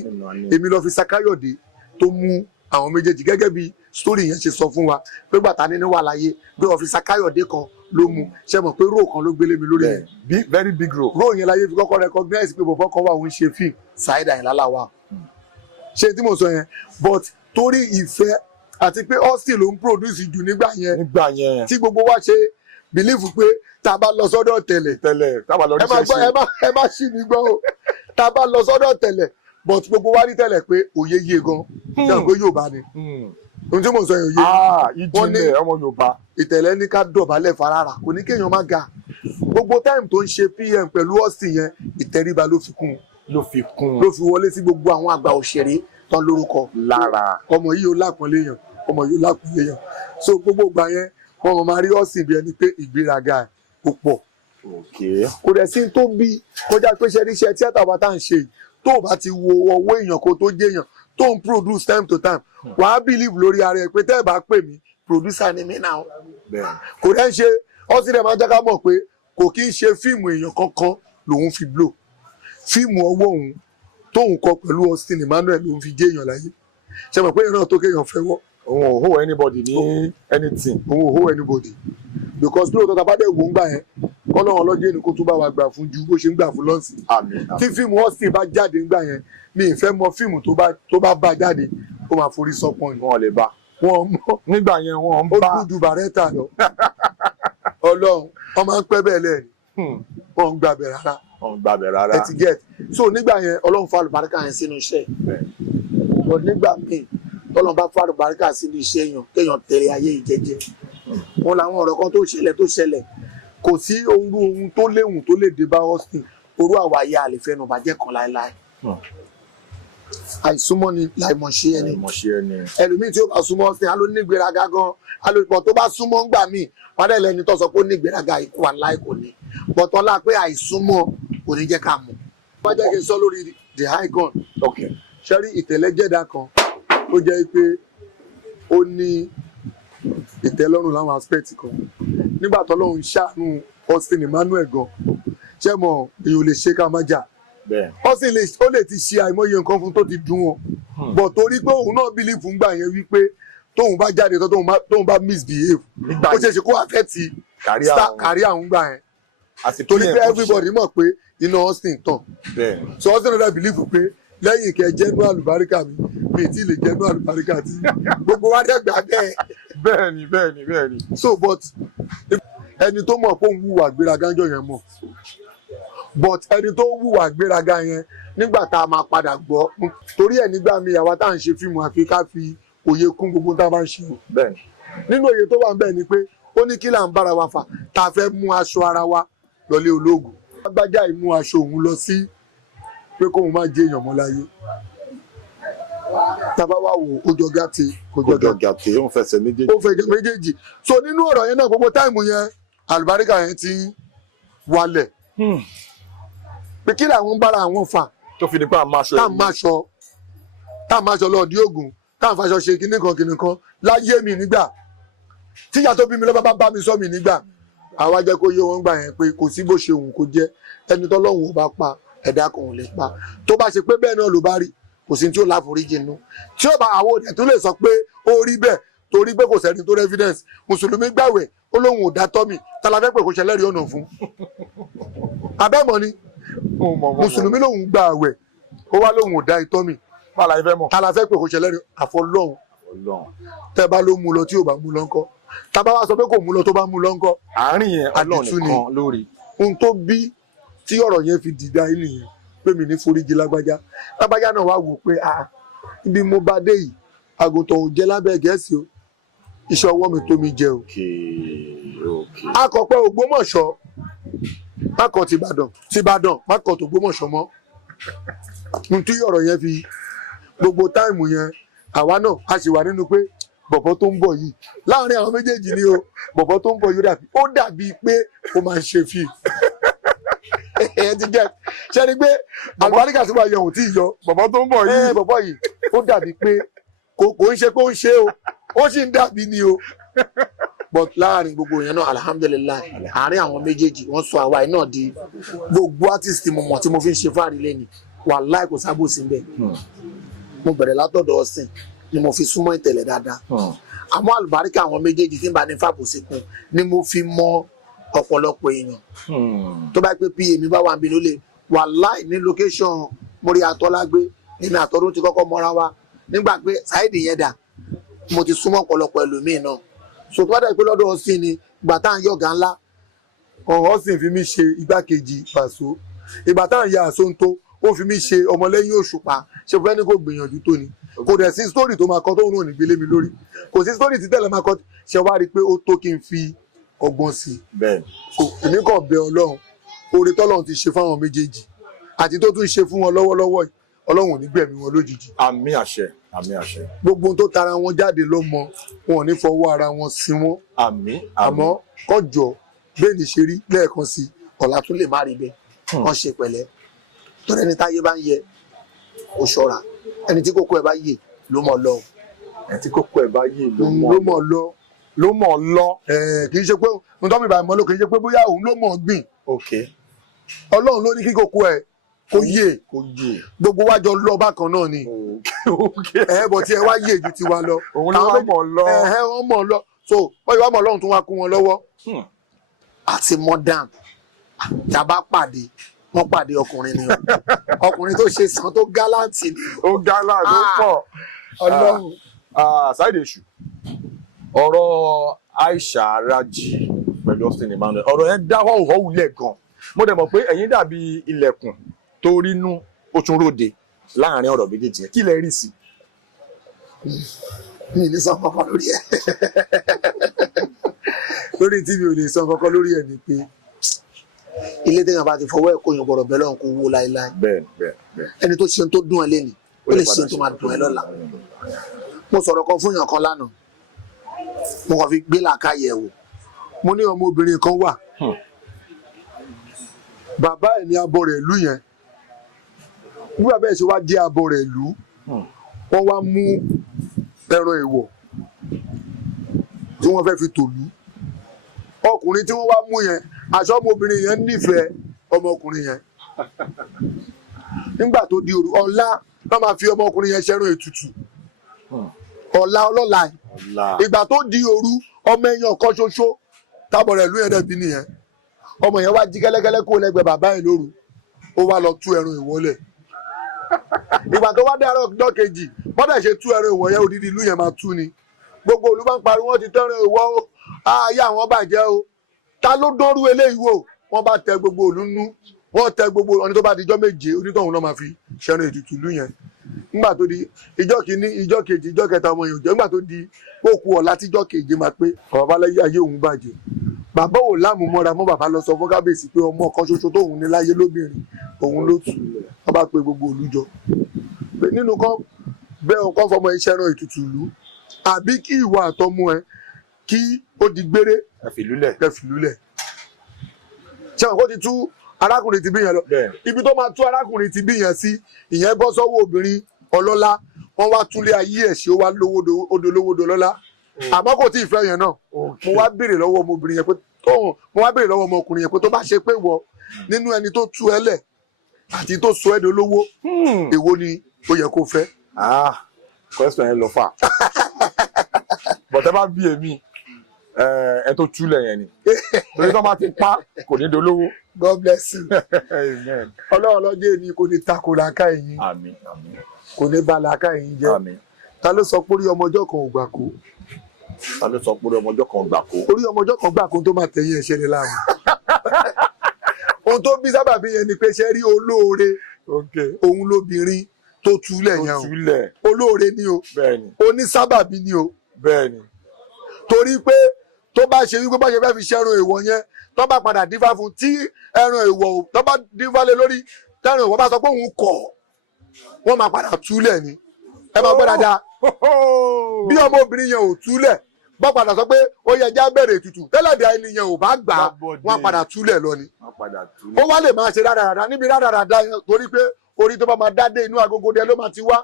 èmi lọ Ọfísà Káyọ̀dé tó mú àwọn méjèèjì gẹ́gẹ́ bí story yẹn ṣe sọ fún wa pé gbàtà Anini wà láyé pé Ọfísà Káyọ̀dé kan ló mú ṣe mọ̀ pé role kan ló gbélé mi lórí yẹn very big role yẹn láyé fi kọ́kọ́ recognize pé bọ̀bọ̀ kan wà òun ṣe fíìmù Saheed Àyìnlá Lawal ṣe tí mo sọ yẹn but torí ìfẹ́ àti pé Austin ló ń produce jù nígbà yẹn tí gbogbo wa ṣe believe pé tá a bá lọ sọ́dọ̀ tẹ̀lẹ̀ ẹ má ṣì mí gbọ́ o tá a bá lọ sọ́dọ̀ tẹ̀lẹ̀ but gbogbo wa rí tẹ̀lẹ̀ pé òye yé gan ṣe àgbé Yorùbá ni ohun tí mo sọ yẹn òye wọ́n ní ọmọ Yorùbá ìtẹ̀lẹ̀ ní ká dọ̀bálẹ̀ farara kò ní kéèyàn má ga gbogbo time tó ń ṣe PM pẹ̀lú Austin yẹn ìtẹríba ló fi wọlé sí gbogbo àwọn àgbà òṣèré tán lórúkọ lára ọmọ yìí ó lápọ̀nlé yàn ọmọ yìí ó lápọ̀nlé yàn so gbogbo ìgbà yẹn wọ́n máa rí Austin bí ẹni pé ìgbéraga ó pọ̀ kò dẹ̀ sí tó bí kọjá pé iṣẹ́ tíátà wa tá à ń ṣe tó bá ti wo ọwọ́ èèyàn kó tó jẹ́yàn tó ń produce time to time wàá believe lórí ara ẹ pé tẹ́ ẹ bá pè mí producer ni mí náà kò dẹ̀ ń ṣe Austin dẹ̀ máa jẹ́ ká mọ̀ pé kò kí ń ṣe fíìmù èèyàn kankan lòun fi blow fíìmù ọwọ́ òun tóun kọ pẹ̀lú Austin Emmanuel lòun fi jẹ́yàn láyé ṣe mọ̀ pé ìran tó kéèyàn fẹ́ wọ́ òun ò hold anybody ní anything òun ò hold anybody because bí òtọ́ tàbá dẹ̀ wò ń gbà yẹn kọ́lọ́wọ́n lọ́jọ́ ẹni kó tún bá wa gbà fún ju bó ṣe ń gbà fún lọ́sìn tí fíìmù Austin bá jáde ń gbà yẹn mi ì fẹ́ mọ fíìmù tó bá jáde ó máa forí sọ́pọ̀n ni wọn lè bá wọn mọ nígbà yẹn wọn ń bá ó dúdú bàrẹ́tà lọ Ọlọ́run wọn máa ń pẹ́ bẹ́ẹ̀ lẹ́ẹ̀ni wọn ń gbàbẹ̀ rárá ẹ ti get so nígbà yẹn Ọlọ́run fa àlùbáríkà yẹn sínú iṣẹ́ but nígbà míì tọ́lọ́n bá fa àlùbáríkà sínú iṣẹ́ yẹn kéèyàn tẹ̀lé ayé ìjẹ́jẹ́ wọn làwọn ọ̀rọ̀ kan tó ṣẹlẹ̀ kò sí ohun tó léwu tó lè dé bá Austin orú àwàyé àlefẹnu bàjẹ́ kan láéláé àìsúnmọ́ ni láìmọ̀ṣe ẹni ẹlòmíì tí ó bá súnmọ́ Austin á ló ní ìgbéraga gan alòpọ̀ tó bá súnmọ́ ń gbà míì wọn dẹ̀ lẹni tó sọ pé ó ní ìgbéraga ikú aláì kò ní bọ̀tọ́lá pé àìsúnmọ́ kò ní jẹ́ ká mọ̀ wọ́n jẹ́ kí n sọ lórí the high gun ṣẹ́rí ìtẹ̀lẹ́jẹ̀dá kan ó jẹ́ pé ó ní ìtẹ́lọ́rùn láwọn aspect kan nígbà tó lọ́hùn ṣàánú Austin Emmanuel gan ṣé mọ̀ èèyàn lè ṣe ká má jà Austin ó lè ti ṣe àìmọye nǹkan fún tó ti dùn wọn bọ̀ torí pé òun náà believe fún gbà yẹn wípé tóun bá jáde tó tóun bá misbehave ó ṣe ṣe kó affect kárí àwọn gbà yẹn torí pé everybody mọ̀ pé iná Austin tàn so Austin náà believe pé lẹ́yìn kẹ́ jẹ́nu àlùbáríkà mi tí lè jẹ́nu àlùbáríkà tí gbogbo wa dẹ́gbà bẹ́ẹ̀. bẹ́ẹ̀ni. so but ẹni tó mọ̀ pé òun wùwà gbéraga ńjọ́ yẹn mọ̀ but ẹni tó wùwà gbéraga yẹn nígbà tá a máa padà gbọ́ torí ẹ̀ nígbà mi àwa tá à ń ṣe fíìmù àfi ká fi òye kún gbogbo tá a bá ń ṣe. nínú òye tó wà ń bẹ̀ ni pé ó ní kí là ń bára wa fà tá a fẹ́ mú aṣọ ara wa lọlé ológun. agbájá ìmú aṣọ òun lọ sí pé kóun má jẹ èèyàn mọ́ láyé tàbá wà wò ó jọ gàtè kò jọ gàtè ó ń fẹsẹ̀ méjèèjì so nínú ọ̀rọ̀ yẹn náà gbogbo táìmù yẹn àlùbáríkà yẹn ti wálẹ̀ pé kí làwọn bára àwọn fà tó fi ní pé tá à máṣọ lọ́ọ̀dí ògùn tá à ń faṣọ ṣe kinní kan láyé mi nígbà tíyà tó bí mi lọ́ba bá mi sọ mi nígbà àwa jẹ́ kó yé wọn gbà yẹn pé kò sí bó ṣe òun kó jẹ́ ẹni tọ́lọ́hun ò bá pa ẹ̀dá kan ò lè pa tó bá ṣe pé bẹ́ẹ̀ náà ló bá rí kò sí tí ó láforíjì nù tí ó bá àwọn òde tó lè sọ pé ó rí bẹ́ẹ̀ torí pé kò sẹ́ni tó evidence mùsùlùmí gbàwẹ̀ ó lóun ò dá tọ́mì tàlàfẹ́ pé kò ṣẹlẹ́rìí ọ̀nà fún abẹ́mọ̀ ni mùsùlùmí lòun gbàwẹ̀ ó wá lóun ò dá ìtọ́mì tàlàfẹ́ pé kò ṣẹlẹ́rìí àfọlọ́hun tẹ́ bá ló mú lọ tí ò bá mú lọ ńkọ́ tábà wá sọ pé kò mú lọ tó bá mú lọ ńkọ́ àárín yẹn Ọlọ́run nìkan lórí ohun tó bí tí ọ̀rọ̀ yẹn fi dìda yìí nìyẹn pé mi ní foríjì lágbájá náà wá wò pé ibi mo bá dé yìí àgùntàn ò jẹ lábẹ́ Gẹ̀ẹ́sì o iṣẹ́ ọwọ́ mi tó mi jẹ o. akọ̀pẹ́ Ògbómọ̀ṣọ́ mákọ̀ tìbàdàn mákọ̀ tó Ògbómọ̀ṣọ́ mọ́ ohun tí ọ̀rọ̀ yẹn fi gbogbo táìmù yẹn àwa náà a sì wà nínú pé bọ̀bọ̀ tó ń bọ̀ yìí láàrin àwọn méjèèjì ni o bọ̀bọ̀ tó ń bọ̀ yìí ó dàbí pé ó máa ń ṣe fíì ẹ ti jẹ ṣe ni pé àlùbáríkà tí wàá yọ òun tí ì yọ bọ̀bọ̀ tó ń bọ̀ yìí bọ̀bọ̀ yìí ó dàbí pé kò ń ṣe pé ó ń ṣe o ó sì ń dàbí ni o but láàrin gbogbo yẹn náà alhamdulilayi àárín àwọn méjèèjì wọ́n sọ àwa náà di gbogbo artist mo mọ̀ tí mo fi ń ṣe fáàrí lẹ́nu wàláì kò sábò sí bẹ́ẹ̀ mo bẹ̀rẹ̀ látọ̀dọ̀ ọ̀sìn ni mo fi súnmọ́ ìtẹ̀lẹ̀ dáadáa àmọ́ àlùbáríkà àwọn méjèèjì tí ń bá ní fàbòsí kun ni mo fi mọ ọ̀pọ̀lọpọ̀ èèyàn tó bá pé pa mi bá wà níbi ló lè wàláì ní location mórí atọ́lágbé èmi àtọ́dún ti kọ́kọ́ mọ́ra wa nígbà pé Saheed yẹn dà mo ti súnmọ́ ọ̀pọ̀lọpọ̀ ẹlòmíì náà so tó bá dẹ̀ pé lọ́dọ̀ ọ̀sìn ni ìgbà tá à ń yọ̀gá ńlá ọ̀sìn fi mí ṣe igbákejì Paso ìgbà tá à ń ya Àsonto ó fi mí ṣe ọmọlẹ́yìn Òṣùpá ṣe fẹ́ ní kò gbìyànjú tó ni kò dẹ̀ sí sítórì tó máa kọ tó ń rò ní gbélé mi lórí kò sí sítórì tí tẹ́lẹ̀ máa kọ ṣe wá rí i pé ó tó kí n fi ọgbọ́n sí i so èmi kàn bẹ Ọlọ́run oore tọ́lọ́run ti ṣe fáwọn méjèèjì àti tó tún ṣe fún wọn lọ́wọ́lọ́wọ́ yìí Ọlọ́run ò ní gbẹ̀mí wọn lójijì. àmín àṣẹ àmín àṣẹ. gbogbo ohun tó tara wọn jáde lọ́mọ wọn ò ní fọwọ́ ara wọn sí wọn. àmín àmọ́ kọjọ bẹ́ẹ̀ ni ṣe rí lẹ́ẹ̀kan sí ọ̀la tún lè má rí bẹ́ẹ̀ wọ́n ṣe pẹ̀lẹ́ torí ẹni táyé bá ń yẹ ó ṣọ́ra ẹni tí kókó ẹ bá yè ló mọ̀ lọ. ẹni tí kókó ẹ bá yè ló mọ̀ lọ. kì í ṣe pé ohun tó mi bá mọ́ ló kì í ṣe pé bóyá òun ló mọ̀ gbìn. Ọlọ́run ló ní kí kókó ẹ kó yè gbogbo wa jọ lọ bákan náà ni bọ̀ tí ẹ wá yè ju tiwa lọ. òun ló mọ̀ lọ. wọ́n mọ̀ lọ so wọ́n yọ wá mọ̀ Ọlọ́run tó wá kún wọn lọ́wọ́. àti modern tàbá pàdé wọ́n pàdé ọkùnrin ni ọkùnrin tó ṣe sàn tó gáláǹtì ni. ó gáláǹtì ó pọ̀. Ọlọ́run. Saheed Èṣù ọ̀rọ̀ Aisha Raji pẹ̀lú Austin Emmanuel ọ̀rọ̀ yẹn dá họ́wùhọ́wù gan mo dẹ̀ mọ̀ pé ẹ̀yin dàbí ilẹ̀kùn tó rínú ó tún ròde láàrin ọ̀rọ̀ méjèèjì yẹn kí lẹ rí sí. mi ní sọ kankan lórí ẹ lórí tí mi ò lè sọ kankan lórí ẹ ni pé ilé téèyàn bá ti fọwọ́ ẹ̀ kó yàn gbọ́dọ̀ bẹ́ẹ̀ lọ́hùn kó wó láéláé ẹni tó ṣe tó dùn ẹ lẹ́nu ó lè ṣe tó máa dùn ẹ lọ́la mo sọ̀rọ̀ kan fún yàn kan lánàá mo kàn fi gbé làákàyè wò mo ní ọmọbìnrin kan wà bàbá ẹ̀ ní abọ́ rẹ̀ ìlú yẹn bí bàbá ẹ̀ ṣe wá jẹ́ abọ́ rẹ̀ ìlú wọ́n wá mú ẹran èèwọ̀ tí wọ́n fẹ́ fi tòlú ọkùnrin tí wọ́n wá mú yẹn aṣọ ọmọbìnrin yẹn nífẹ̀ẹ́ ọmọkùnrin yẹn nígbà tó di òru ọ̀la wọ́n máa fi ọmọkùnrin yẹn ṣẹ́ràn ètùtù ọ̀la ọlọ́la ìgbà tó di òru ọmọ ẹ̀yàn kan ṣoṣo tábọ̀ rẹ̀ lú yẹn dẹ̀ bí nìyẹn ọmọ yẹn wá jí kẹ́lẹ́kẹ́lẹ́ kó lẹ́gbẹ̀ẹ́ bàbá ẹ̀ lóru ó wá lọ tú ẹran ìwọlẹ̀ ìgbà tó wá dé àárọ̀ ọjọ́ kejì bọ́dà ṣe tú ẹran ìwọ̀ yẹn odidi ìlú yẹn máa tú ni gbogbo olú bá ń pariwo wọ́n ti tẹ́ran ìwọ̀ o ayé àwọn bàjẹ́ o ta ló dọ́rú eléyìí wò wọ́n bá tẹ gbogbo òlú nú wọ́n tẹ gbogbo ọ̀nì tó bá di ijọ́ méje onítọ̀hún náà máa fi ṣẹran ètùtù ìlú yẹn nígbà tó di ijọ́ kìíní ijọ́ kejì ijọ́ kẹta ọmọ yẹn ò jẹ́ nígbà tó di òkú ọ̀la tíjọ́ keje máa pé bàbá láyé ayé òun bàjẹ́ bàbá ò lámùmọ́ra mọ́ bàbá lọ sọ fún kábíyèsí pé ọmọ kan ṣoṣo tóun ní láyé lóbìnrin òun ló tù wọ́n bá pe gbogbo ìlú jọ nínú kan bẹ́ẹ̀ ọkọ fọmọ iṣẹ́ ran ètùtù ìlú àbí kí ìwà àtọmọ ẹ kí ó di gbére ẹ̀fìlúlẹ̀ ṣé wọn kó ti tú arákùnrin ti bí yẹn lọ ibi tó máa tú arákùnrin ti bí yẹn sí ìyẹn bọ́ sọ́wọ́ obìnrin ọlọ́lá wọ́n wá túlé ayé ẹ̀ ṣe ó wá lówódo lọ́lá àmọ́ kò tí ì fẹ́ yẹn náà mo wá béèrè lọ́wọ́ ọmọbìnrin yẹn pé mo wá béèrè lọ́wọ́ ọmọkùnrin yẹn pé tó bá ṣe pé wọ nínú ẹni tó tú ẹ lẹ̀ àti tó sọ ẹ́ dolówó èwo ni ó yẹ kó fẹ́. question yẹn lọ fà bọ̀tẹ́ bá bí èmi ẹ tó túlẹ̀ yẹn ni torí tó bá ti pa kò ní dolówó. God bless you. Amen. Ọlọ́run lọ́jọ́ èmi kò ní takò làákà ẹ̀yìn Àmín, àmín. kò ní ba làákà ẹ̀yìn jẹ́. Àmín. Ta ló sọ pé orí ọmọ ọjọ́ kan ò gbà kó? Ta ló sọ pé ọmọjọ́ kan gbà kó? Orí ọmọ ọjọ́ kan gbà kó tó máa tẹ̀yìn ẹ̀ṣẹ̀ ni láàmú. Ohun tó bí sábàbí yẹn ni pé ṣe rí olóore òun lóbìnrin tó túlẹ̀ yẹn o. túlẹ̀. Olóore ni o. Bẹ́ẹ̀ni. Onísábàbí ni o. Bẹ́ẹ̀ni. Torí pé tó bá ṣe wípé bá ṣe fẹ́ fi ṣẹ́run èèwọ̀ yẹn tó bá padà dífá fún tí ẹran èèwọ̀ tó bá dífá lé lórí tẹ́ran èèwọ̀ bá sọ pé òun kọ̀ wọ́n máa padà túlẹ̀ ni ẹ máa gbọ́ dáadáa bí ọmọbìnrin yẹn ò túlẹ̀ bá padà sọ pé ó yẹ já bẹ̀rẹ̀ ètùtù tẹ́lẹ̀dẹ̀ ẹni yẹn ò bá gbà á wọ́n padà túlẹ̀ lọ ni ó wá lè máa ṣe rádaràda níbi rádaràda yẹn torí pé orí tó bá máa dádé inú agogo dẹ ló máa ti wá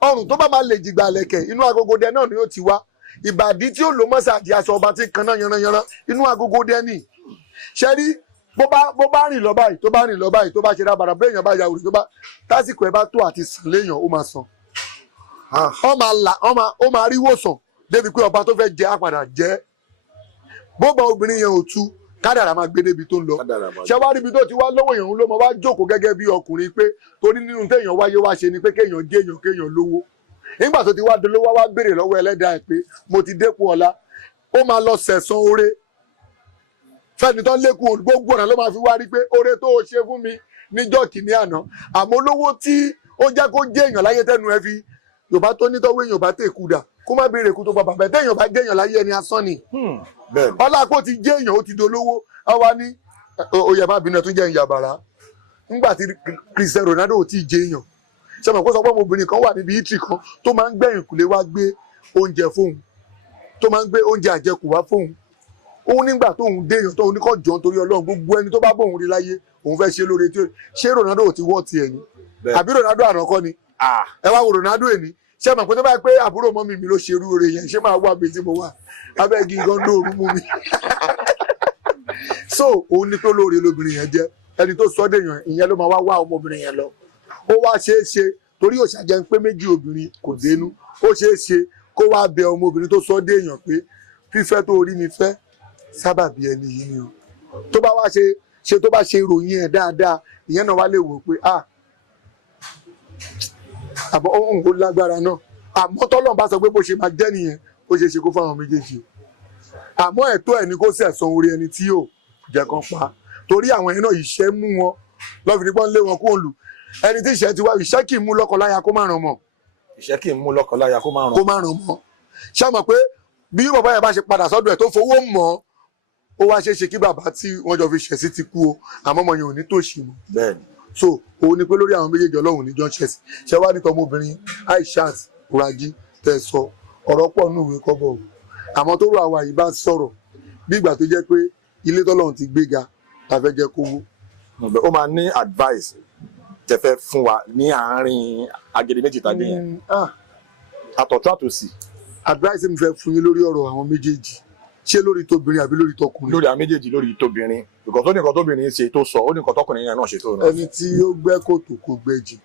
ọrùn tó bá máa lè jìgbà lẹ̀kẹ̀ inú agogo dẹ náà ni ó ti wá ìbàdí tí ó lò mọ́sàdì aṣọ ọba tí kan náà yanranyanran inú agogo dẹ ni ṣe rí bó bá rìn lọ báyìí tó bá rìn lọ báyìí tó bá ṣe rábàrà bẹ́ẹ̀ yẹn bá ya òrì tó bá tásìkò ẹ bá tó àti sàn léèyàn ó máa sàn ó máa rí wòsàn débi pé ọba tó fẹ́ jẹ àpàdà jẹ́ bó bá obìnrin yẹn ò tú kádàrà máa gbé débi tó ń lọ ṣé wá ríbi tó ti wá lọ́wọ́ èèyàn ló mọ wá jókòó gẹ́gẹ́ bí ọkùnrin pé torí nínú téèyàn wáyé wá ṣe ni pé kéèyàn jẹ́ èèyàn kéèyàn lówó nígbà tó ti wá dolówó wá béèrè lọ́wọ́ ẹlẹ́dàá ẹ̀ pé mo ti dépò ọlá ó máa lọ sẹ̀san oore fẹ́ni tó lékun gbogbo ọ̀nà ló máa fi wá rí pé oore tó o ṣe fún mi níjọ́ kìíní àná àmọ́ olówó tí ó jẹ́ kó jẹ́ èèyàn láyé tẹ́nu ẹ fi yorùbá tó nítọ́wọ́ èèyàn bá tẹ̀ kú dà kó má béèrè kú tó pa bàbá téèyàn bá jẹ́ èèyàn láyé ẹni asán ni ọlápò ti jẹ́ èèyàn ó ti dolówó àwa ní oyè má bínú ẹ tún jẹ́ ìyàbàrá nígbà tí Cristiano Ronaldo ò tí ì jẹ́ èèyàn ṣe mọ̀ kó sọ pé ọmọbìnrin kan wà níbi ìtì kan tó máa ń gbẹ̀yìn kùlé wá gbé oúnjẹ fóun tó máa ń gbé oúnjẹ àjẹkù wá fóun òun nígbà tóun dé èèyàn tóun ní kọ́ jọ nítorí Ọlọ́run gbogbo ẹni tó bá bóun rí láyé òun fẹ́ ṣe lóore tí ṣé Ronaldo ò ti wọ́ tiẹ̀ ni àbí Ronaldo àná kọ́ ni ẹ wá wo Ronaldo èní ṣé mọ̀ pé tó bá yẹ pé àbúrò mọ́mì mi ló ṣe irú oore yẹn ṣé máa wá bí tí mo wà abẹ́gi gan lóoru mú mi so òun ní tó lóore lóbìnrin yẹn jẹ́ ẹni tó sọ déèyàn ìyẹn ló máa wá ọmọbìnrin yẹn lọ ó wá ṣeé ṣe torí òṣàjẹ́ ń pé méjì obìnrin kò dénú ó ṣeé ṣe kó wá bẹ ọmọbìnrin tó sọ déèyàn pé fífẹ́ tó rí mi fẹ́ sábàbí ẹni yìí ni o tó bá wá ṣe tó bá ṣe ìròyìn ẹ̀ dáadáa ìyẹn náà wá lè wò pé àbọ̀ ohun kò lágbára náà àmọ́ tọ́lọ́run bá sọ pé bó ṣe máa jẹ́ nìyẹn ó ṣeé ṣe kó fáwọn méjèèjì àmọ́ ẹ̀tọ́ ẹ̀ ni kó sẹ̀san orí ẹni tí yóò jẹ́ kan pa torí àwọn ẹ̀yìn náà ìṣẹ́ mú wọn lọ́fìdí pọ́n lé wọn kó lù ẹni tí ìṣẹ́ ti wá ìṣẹ́ kì í mú lọ́kọláya kó má ràn mọ́. ìṣẹ́ kì í mú lọ́kọláya kó má ràn mọ́. ṣé mọ̀ pé bí bàbá yẹn bá ṣe padà sọ́dọ̀ ẹ̀ tó fowó mọ́ ó wá ṣeé ṣe kí bàbá tí wọ́n jọ fi ṣẹ̀ sí ti kú o àmọ́ ọmọ yẹn ò ní tòṣì mọ́. bẹ́ẹ̀ni. so òun ni pé lórí àwọn méjèèjì Ọlọ́run níjọ́ ṣẹ̀sì ṣé wá ní tọmọbìnrin Aishat Raji tẹ̀ sọ ọ̀rọ̀ pọ̀ nínú ìwé kọ́bọ̀ àmọ́ tó rọ àwa yìí bá sọ̀rọ̀ bí ìgbà tó jẹ́ pé ilé tọ́lọ́run ti gbéga la fẹ́ jẹ́ kówó. ó máa ní advice tẹ́ fẹ́ fún wa ní àárín agede méjì tàbí yẹn àtọ̀tún àtòsì. advice mi fẹ́ fún yín lórí ọ̀rọ̀ àwọn méjèèjì ṣé lórí tóbìnrin àbí lórí tọkùnrin. lórí àwọn méjèèjì lórí tóbìnrin because ó ní nǹkan tóbìnrin ṣe tó sọ ó ní nǹkan tọkùnrin yẹn náà ṣe tó náà. ẹni tí ó gbẹ́ kòtò kò gbẹ́ jì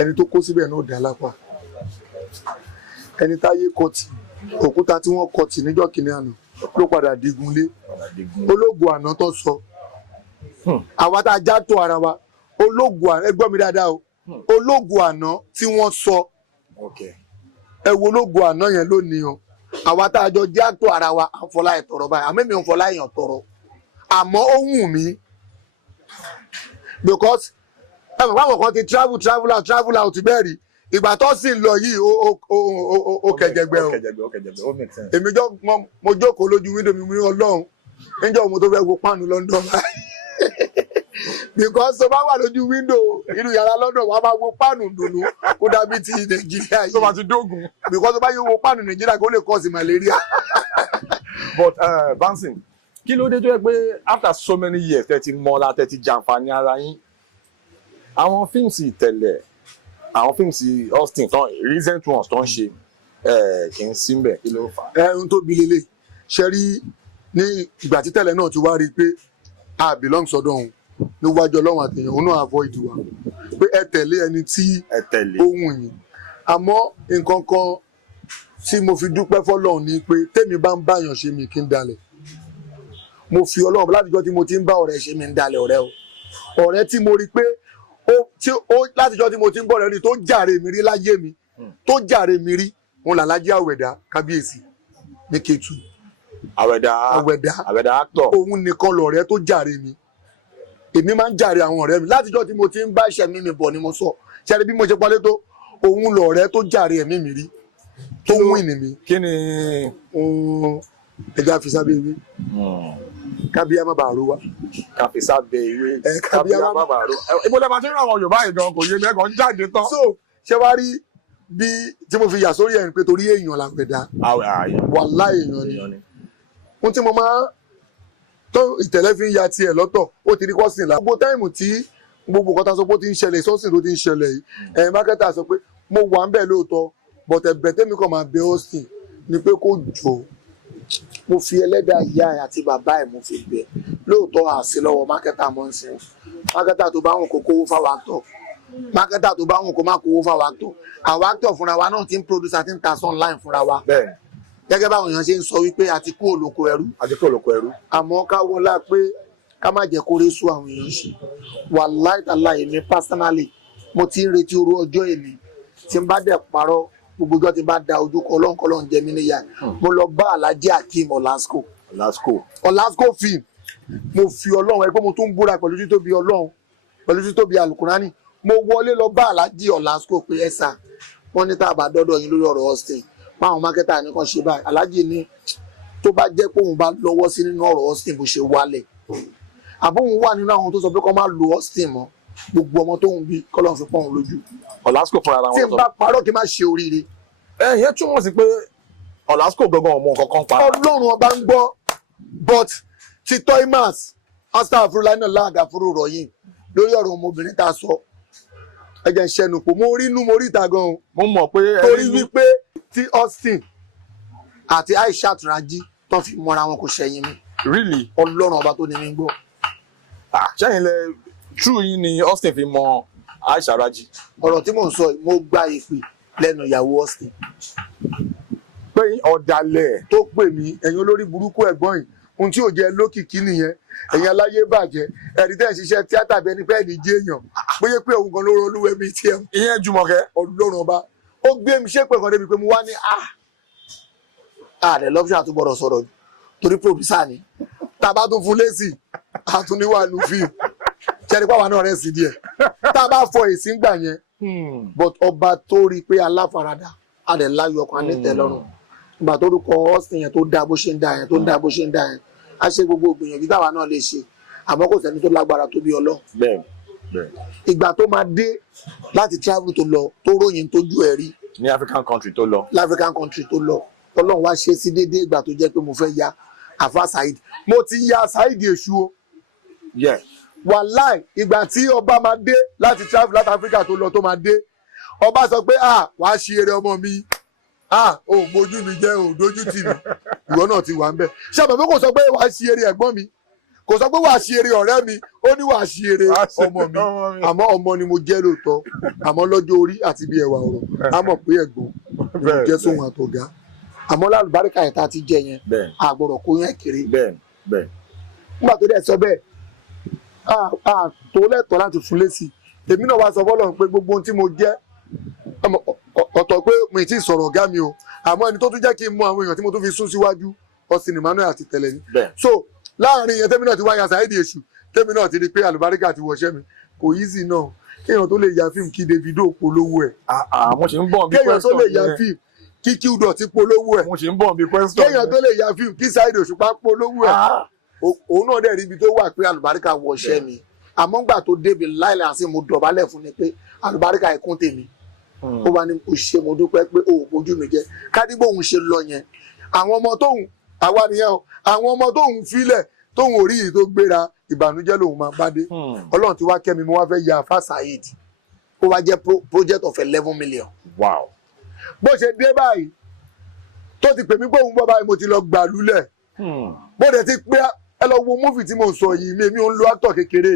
ẹni tó kó síbẹ̀ náà dá lápá ẹni táyé kọtì òkúta tí wọ́n kọtì níjọ́ kìnìún àná ló padà digunlé ológun àná tó sọ àwa tá a já tó ara wa ológun àná ẹ gbọ́ mi dáadáa o ológun àná tí wọ́n sọ ẹ wo ológun àná yẹn lónìí o àwa tá a jọ já tó ara wa àfọlá ẹ̀ tọrọ báyìí àmọ́ mi ò fọlá èèyàn tọrọ àmọ́ ó wù mí because ẹ mọ̀ báwọn kan ti travel out bẹ́ẹ̀ rí ìgbà tó sì ń lọ yìí ó kẹjẹgbẹ o èmi mo jókòó lójú wíńdò mi Ọlọ́run níjọ́ mo tó fẹ́ wo páànù London because tó bá wà lójú wíńdò inú yàrá London wàá máa wo páànù dùnú kó dàbí ti Nàìjíríà yìí tó máa ti dógùn because tó bá yẹ wo páànù Nàìjíríà kó lè cause malaria. but Bansin kí ló dé tó yẹ pé after so many years tẹ́ ti mọ́ra tẹ́ ti jàǹfààní ara yín àwọn fíìmù ìtẹ̀lẹ̀ àwọn fíìmù Austin tán recent ones tó ń ṣe kì í sí mbẹ̀ kí ló fà á. ohun tó bi lélẹ̀ ṣe rí ní ìgbà tí tẹ́lẹ̀ náà ti wá rí i pé a belong sọ́dọ̀ òun níwájú ọlọ́run àtẹ̀yìn òun náà avoid wa pé ẹ tẹ̀lé ẹni tí ohun yìí àmọ́ nǹkan kan tí mo fi dúpẹ́ fọ́lọ́run ni pé tèmi bá ń báyàn ṣe mi kí n dalẹ̀ mo fi ọlọ́run látijọ́ tí mo ti ń bá ọ̀rẹ́ ṣe mi ń dalẹ̀ ọ̀rẹ́ o ọ̀rẹ́ tí mo rí pé látijọ́ tí mo ti ń bọ̀ rẹ́ rí tó jàre mi rí láyé mi tó jàre mi rí wọn làlájí Àwẹ̀dá kábíyèsí ní Kétu Àwẹ̀dá actor òun nìkan lọ̀rẹ́ tó jàre mi èmi máa ń jàre àwọn ọ̀rẹ́ mi látijọ́ tí mo ti ń bá iṣẹ́ mi bọ̀ ni mo sọ ṣẹ́ni bí mo ṣe pọ́nlé tó òun lọ̀rẹ́ tó jàre ẹ̀mí mi rí tó mú ìní mi. kí ni. ẹja fi sábẹ́ ewé kábíyá má bàa ro wa. káfí sábẹ́ ewé kábíyá má bàa ro. ibo lẹ́ẹ̀ máa ti ń ràn àwọn Yorùbá yìí gan kò yé mi ẹ̀kan jáde tán. so ṣé wàá rí bí tí mo fi yà sórí ẹ̀ ń pé torí èèyàn l'Àwẹ̀dá wàhálà èèyàn ni ohun tí mo máa tó ìtẹ̀lẹ́ fi ń ya tiẹ̀ lọ́tọ̀ ó ti rí kọ́sìn la. gbogbo táìmù tí gbogbo kọ́ta sọ pé ó ti ń ṣẹlẹ̀ sọ́sìn tó ti ń ṣẹlẹ̀ yìí mákẹ́tà sọ pé mo wà ń bẹ̀ lóòótọ́ bọ̀tẹ̀ bẹ̀tẹ̀mí kan máa bẹ Austin ni pé kó jọ mo fi ẹlẹ́dàá ìyá ẹ̀ àti bàbá ẹ̀ mo fi bẹ̀ lóòótọ́ àṣẹ lọ́wọ́ mákẹ́tà mọ́ ń sìn mákẹ́tà tó bá wọn kó kówó fáwọn actor mákẹ́tà tó bá wọn kó má kówó fáwọn actor àwọn actor fúnra wa náà ti ń produce àti ń ta online fúnra wa gẹ́gẹ́ báwọn èèyàn ṣe ń sọ wípé àti kú olóko ẹrú àmọ́ ká wọlá pé ká má jẹ́ kó résù àwọn èèyàn ṣe wàláì tàláì mi personally mo ti ń retí orú ọjọ́ èmi tí n bá dẹ̀ parọ́ gbogbo ọjọ́ tí n bá da ojú kọ ọlọ́nkọlọ́n jẹ mí níyà mo lọ bá Alhaji Akeem Olasco film mo fi ọlọ́run ẹgbẹ́ mo tún búra pẹ̀lú títóbi ọlọ́run pẹ̀lú títóbi alukurani mo wọlé lọ bá Alhaji Olasco pé ẹ̀sà wọ́n ní tá a bá dọ́dọ̀ yín lórí ọ̀rọ̀ Austin máwọn mákẹ́tà ní kan ṣe báyìí Alhaji ní tó bá jẹ́ pé òun bá lọ́wọ́ sí nínú ọ̀rọ̀ Austin bó ṣe wálẹ̀ àbóhun wà nínú àwọn tó sọ pé kó má lo Austin mọ́ gbogbo ọmọ tó ń bí kọ́lọ́n fi pọ́n lójú. Olasco fúnra ara wọn sọ. tí n bá parọ́ kí n má ṣe oríire. Ìyẹn túmọ̀ sí pé Olasco gangan ọmọ kankan pa. Ọlọ́run ọba ń gbọ́ but ti Toymas astagfirullah náà láàgà fúru rọ̀yìn lórí ọ̀rọ̀ ọmọbìnrin tá a sọ ẹ̀jẹ̀ ìṣẹ́nu pò mo rí inú mo rí ìta gan-an. mo mọ̀ pé torí wípé tí Austin àti Aishat Raji tó fi mọ́ra wọn kò ṣẹ̀yìn mi. Really? Ọlọ́run ọba tó ní mi gbọ́. Ṣẹ́yìn lẹ true yín ni Austin fi mọ Aisha Raji. Ọ̀rọ̀ tí mò ń sọ mo gba ìpè lẹ́nu ìyàwó Austin. Pé ọ̀dàlẹ̀ tó pè mí ẹ̀yin olórí burúkú ẹ̀gbọ́n yìí ohun tí ò jẹ́ lókìkí nìyẹn ẹ̀yin aláyé bàjẹ́ ẹ̀rí tẹ́ ẹ̀ ṣiṣẹ́ tíátà bí ẹni pẹ́ẹ́ ní jẹ́ èèyàn bóyá pé òun kan ló rọ olúwẹ̀ mi tiẹ̀. Ìyẹn Jùmọ̀kẹ́. Ọlọ́run ọba ó gbé mi ṣépè kan débi pé mo wá ní ààrẹ lọ́fíà àtúbọ̀rọ̀ sọ̀rọ̀ torí pòdùsà ni tá a bá tún fún lésì àtúníwá nu fíìmù ṣẹ́ni pàwọn náà rẹ̀ sí díẹ̀ tá a bá fọ èsì ń gbà yẹn but ọba tó rí i pé aláfaradà àdẹ̀ láyọ̀ ọkàn anítẹ̀lọ́rùn ìgbà tó rúkọ Austin yẹn tó dá bó ṣe ń dá yẹn tó ń dá bó ṣe ń dá yẹn á ṣe gbogbo ìgbìyànjú táwa náà lè ṣe àmọ́ kò sẹ́ni tó lágbára tó bí Ọlọ́run. Bẹ́ẹ̀. Ìgbà tó máa dé láti travel tó lọ tó ròyìn tójú ẹ̀ rí. Ní African country tó lọ. L'African country tó lọ Ọlọ́run wá ṣe sí déédéé ìgbà tó jẹ́ pé mo fẹ́ ya àfa Saheed mo ti ya Saheed èṣù o. Wàláì ìgbà tí ọba máa dé láti travel láti Africa tó lọ tó máa dé ọba sọ pé wàá ṣe eré ọmọ mi ò mójú mi jẹ́ ò dójú tì mí ìwọ náà ti wà ń bẹ̀ ṣé àbẹ̀fẹ́ kò sọ pé wàá ṣe eré ẹ̀gbọ́n mi kò sọ pé wàá ṣe eré ọ̀rẹ́ mi ó ní wàá ṣe eré ọmọ mi àmọ́ ọmọ ni mo jẹ́ lóòótọ́ àmọ́ lọ́jọ́ orí àti bí ẹwà ọ̀rọ̀ á mọ̀ pé ẹ̀gbọ́n ni mo jẹ́ sóhun àtọ̀gá àmọ́ lálùbáríkà yẹn tá a ti jẹ yẹn àgbọ̀rọ̀ kó yẹn kéré nígbà tó dẹ̀ sọ bẹ́ẹ̀ tó lẹ́tọ̀ọ́ láti fún lésì èmi náà wá sọ fọ́lọ́run pé gbogbo ohun tí mo jẹ́ ọ̀tọ̀ pé mi ti sọ̀rọ̀ ọ̀gá mi o àmọ́ ẹni tó tún jẹ́ kí n mú àwọn èèyàn tí mo tún fi sún síwájú Austin Emmanuel àti tẹ̀lẹ̀ ni so láàrin yẹn tẹ́mi náà ti wá ya Saheed èṣù tẹ́mi náà ti rí pé àlùbáríkà ti wọ̀ṣẹ́ mi kò easy náà kéèyàn tó lè ya fíìmù kí Davido polówó ẹ̀ kéèyàn tó lè ya fíìmù kí Qdot ti polówó ẹ̀ kéèyàn tó lè ya fíìmù kí Saheed Òṣùpá polówó ẹ̀ òun náà dẹ̀ rí ibi tó wà pé àlùbáríkà wọ̀ṣẹ́ mi àmọ́ gbà tó débi láìlẹ̀ àti mo dọ̀bálẹ̀ fún ni pé àlùbáríkà ẹ̀kún tèmi ó wá ní o ṣe mo dúpẹ́ pé o ò bójú mi jẹ́ kádìgbò òun ṣe lọ yẹn àwọn ọmọ tóun àwa nìyẹn o àwọn ọmọ tóun filẹ̀ tóun ò rí yìí tó gbéra ìbànújẹ́ lòun máa bá dé Ọlọ́run ti wá kẹ́mi mo wá fẹ́ ya àfa Saheed ó wá jẹ́ project of 11 million. Wow. Bó ṣe dé báyìí tó ti pè mí pé òun bọ́ báyìí mo ti lọ gbà lulẹ̀ bó dẹ̀ ti pé ẹ lọ wo múfì tí mo sọ yìí mi ò ń lo actor kékeré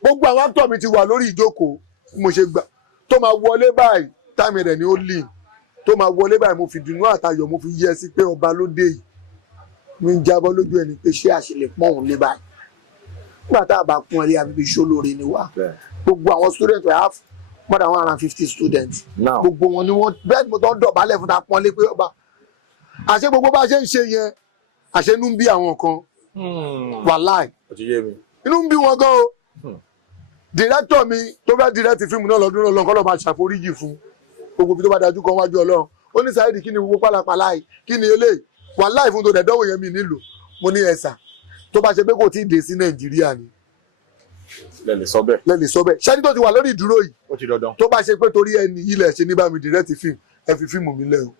gbogbo àwọn actor mi ti wà lórí ìjókòó mo ṣe gbà tó máa wọlé báyìí táìmì rẹ̀ ni ó lì tó máa wọlé báyìí mo fi dùnú àtayọ̀ mo fi yẹ sí pé ọba ló dé yìí mi ń jábọ́ lójú ẹni pé ṣé àṣìlè pọ́n òun lé báyìí nígbà tá a bá kún ẹ lé àbíbí iṣó lóore ni wá gbogbo àwọn students we have more than 150 students gbogbo wọn ni wọn bẹ́ẹ̀ ni mo tọ́ ń dọ̀bálẹ̀ fún ta pọ́n lé pé ọba àṣẹ gbogbo bá ṣe ń ṣe yẹn àṣẹ inú ń bí àwọn kan wàláì inú ń bí wọn gan o director mi tó fẹ́ direct fíìmù náà lọ́dún náà lọ́nkọ́ lọ́ máa ṣàforíjì fún gbogbo bí tó bá dájú kan wájú ọlọ́run ó ní Saheed kí ni gbogbo pálapàla yìí kí ni eléyìí wàláì fún tó dẹ̀ dánwò yẹn mi nílò mo ní ẹ̀sà tó bá ṣe pé kò tí ì dé sí Nàìjíríà ni lẹ́lẹ̀ sọ bẹ́ẹ̀ ṣẹ́ni tó ti wà lórí ìdúró yìí ó ti dandan tó bá ṣe pé torí ẹni ilẹ̀ ṣe ní bá mi direct fíìmù ẹ fi fíìmù mi lẹ́ o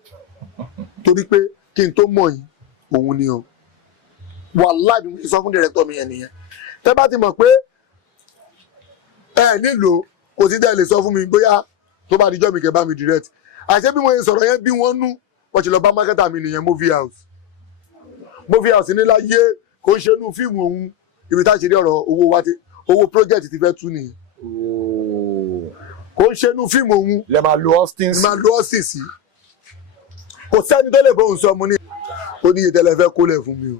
torí pé kí n tó mọ̀ yìí òun ni o wàláì bí mo ti sọ fún director mi yẹn nìyẹn tẹ́ bá ti mọ̀ pé ẹ nílò kò sí dẹ́ lè sọ fún mi bóyá tó bá dijọ́ mi kẹ́ bá mi direct àṣẹ bí mo yẹn sọ̀rọ̀ yẹn bí wọ́n nú wọ́n ti lọ bá mákẹ́tà mi nìyẹn movie house ní láyé kò ń ṣe inú fíìmù òun ibi tá a ṣe rí ọ̀rọ̀ owó project ti fẹ́ tú nìyẹn kò ń ṣe inú fíìmù òun lè máa lo Austin sí kò sẹ́ni tó lè bóun sọ mo ní ó níye tẹ́lẹ̀ fẹ́ kólẹ̀ fún mi o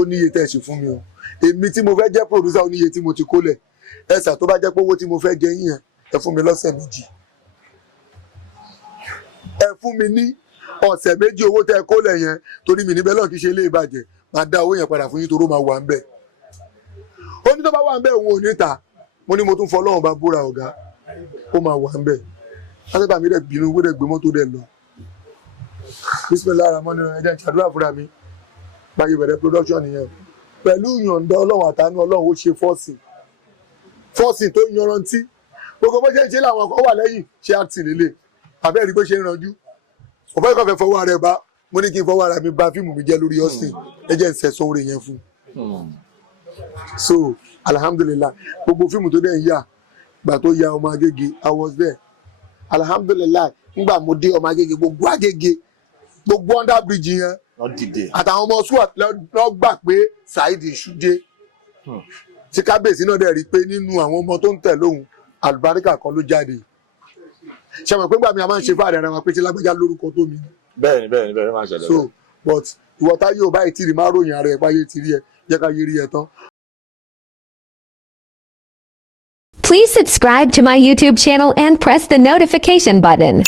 ó níye tẹ́ ṣe fún mi o èmi tí mo fẹ́ jẹ́ producer ó níye tí mo ti kólẹ̀ ẹ̀sà tó bá jẹ́ pé owó tí mo fẹ́ jẹ yín yẹn ẹ fún mi lọ́sẹ̀ méjì ẹ fún mi ní ọ̀sẹ̀ méjì owó tẹ́ ẹ kólẹ̀ yẹn torí mi níbẹ̀ lọ́n kì í ṣe ilé ìbàjẹ́ máa dá owó yẹn padà fún yín toró máa wà ń bẹ̀ ó ní tó bá wà ń bẹ̀ òun ò ní ta mo ní mo tún fọ Ọlọ́run bá búra ọ̀gá ó máa wà ń bẹ̀ lásìkò mi dẹ̀ bínú owó dẹ̀ gbé mọ́tò dẹ̀ lọ Bismillah Rahman ẹ̀jẹ̀ ìṣàdúrà fúnra mi báyìí bẹ̀rẹ̀ production nìyẹn pẹ̀lú ìyọ̀ǹda Ọlọ́run àtàánú Ọlọ́run ó ṣe fọ́ọ̀sì tó yanrantí gbogbo bó ṣe ń ṣe làwọn kan wà lẹ́yìn ṣe àtì lélẹ̀ àbẹ́ẹ̀rí pé ṣe ń ranjú ọ̀fọ́ ìkọ̀ fẹ́ fọwọ́ rẹ̀ bá mo ní kí n fọwọ́ ara mi bà fíìmù mi jẹ́ lórí Austin ẹjẹ́ ìṣẹ̀sọ́ orin yẹn fún so alhamdulillah gbogbo fíìmù tó dẹ̀ ń yà gbà tó ya Ọmọ Agége I was there alhamdulillah ngbà mo dé Ọmọ Agége gbogbo Agége gbogbo under bridge yẹn àtàwọn ọmọ SWAT lọ gbà pé Saheed Ṣùdé tí kábíyèsí náà dẹ̀ rí i pé nínú àwọn ọmọ tó ń tẹ̀ lóhùn àlùbáríkà kan ló jáde ṣe mọ̀ pé gbàmí a máa ń ṣe fáàdì ara wa pé tí lágbájá lórúkọ tó mi. bẹ́ẹ̀ni máa ṣẹlẹ̀. so but ìwọ táyé ò báyìí tìrì máa ròyìn ara ẹ̀ báyé ti rí ẹ jẹ́ ká yé rí ẹ tán. Please subscribe to my YouTube channel and press the notification button.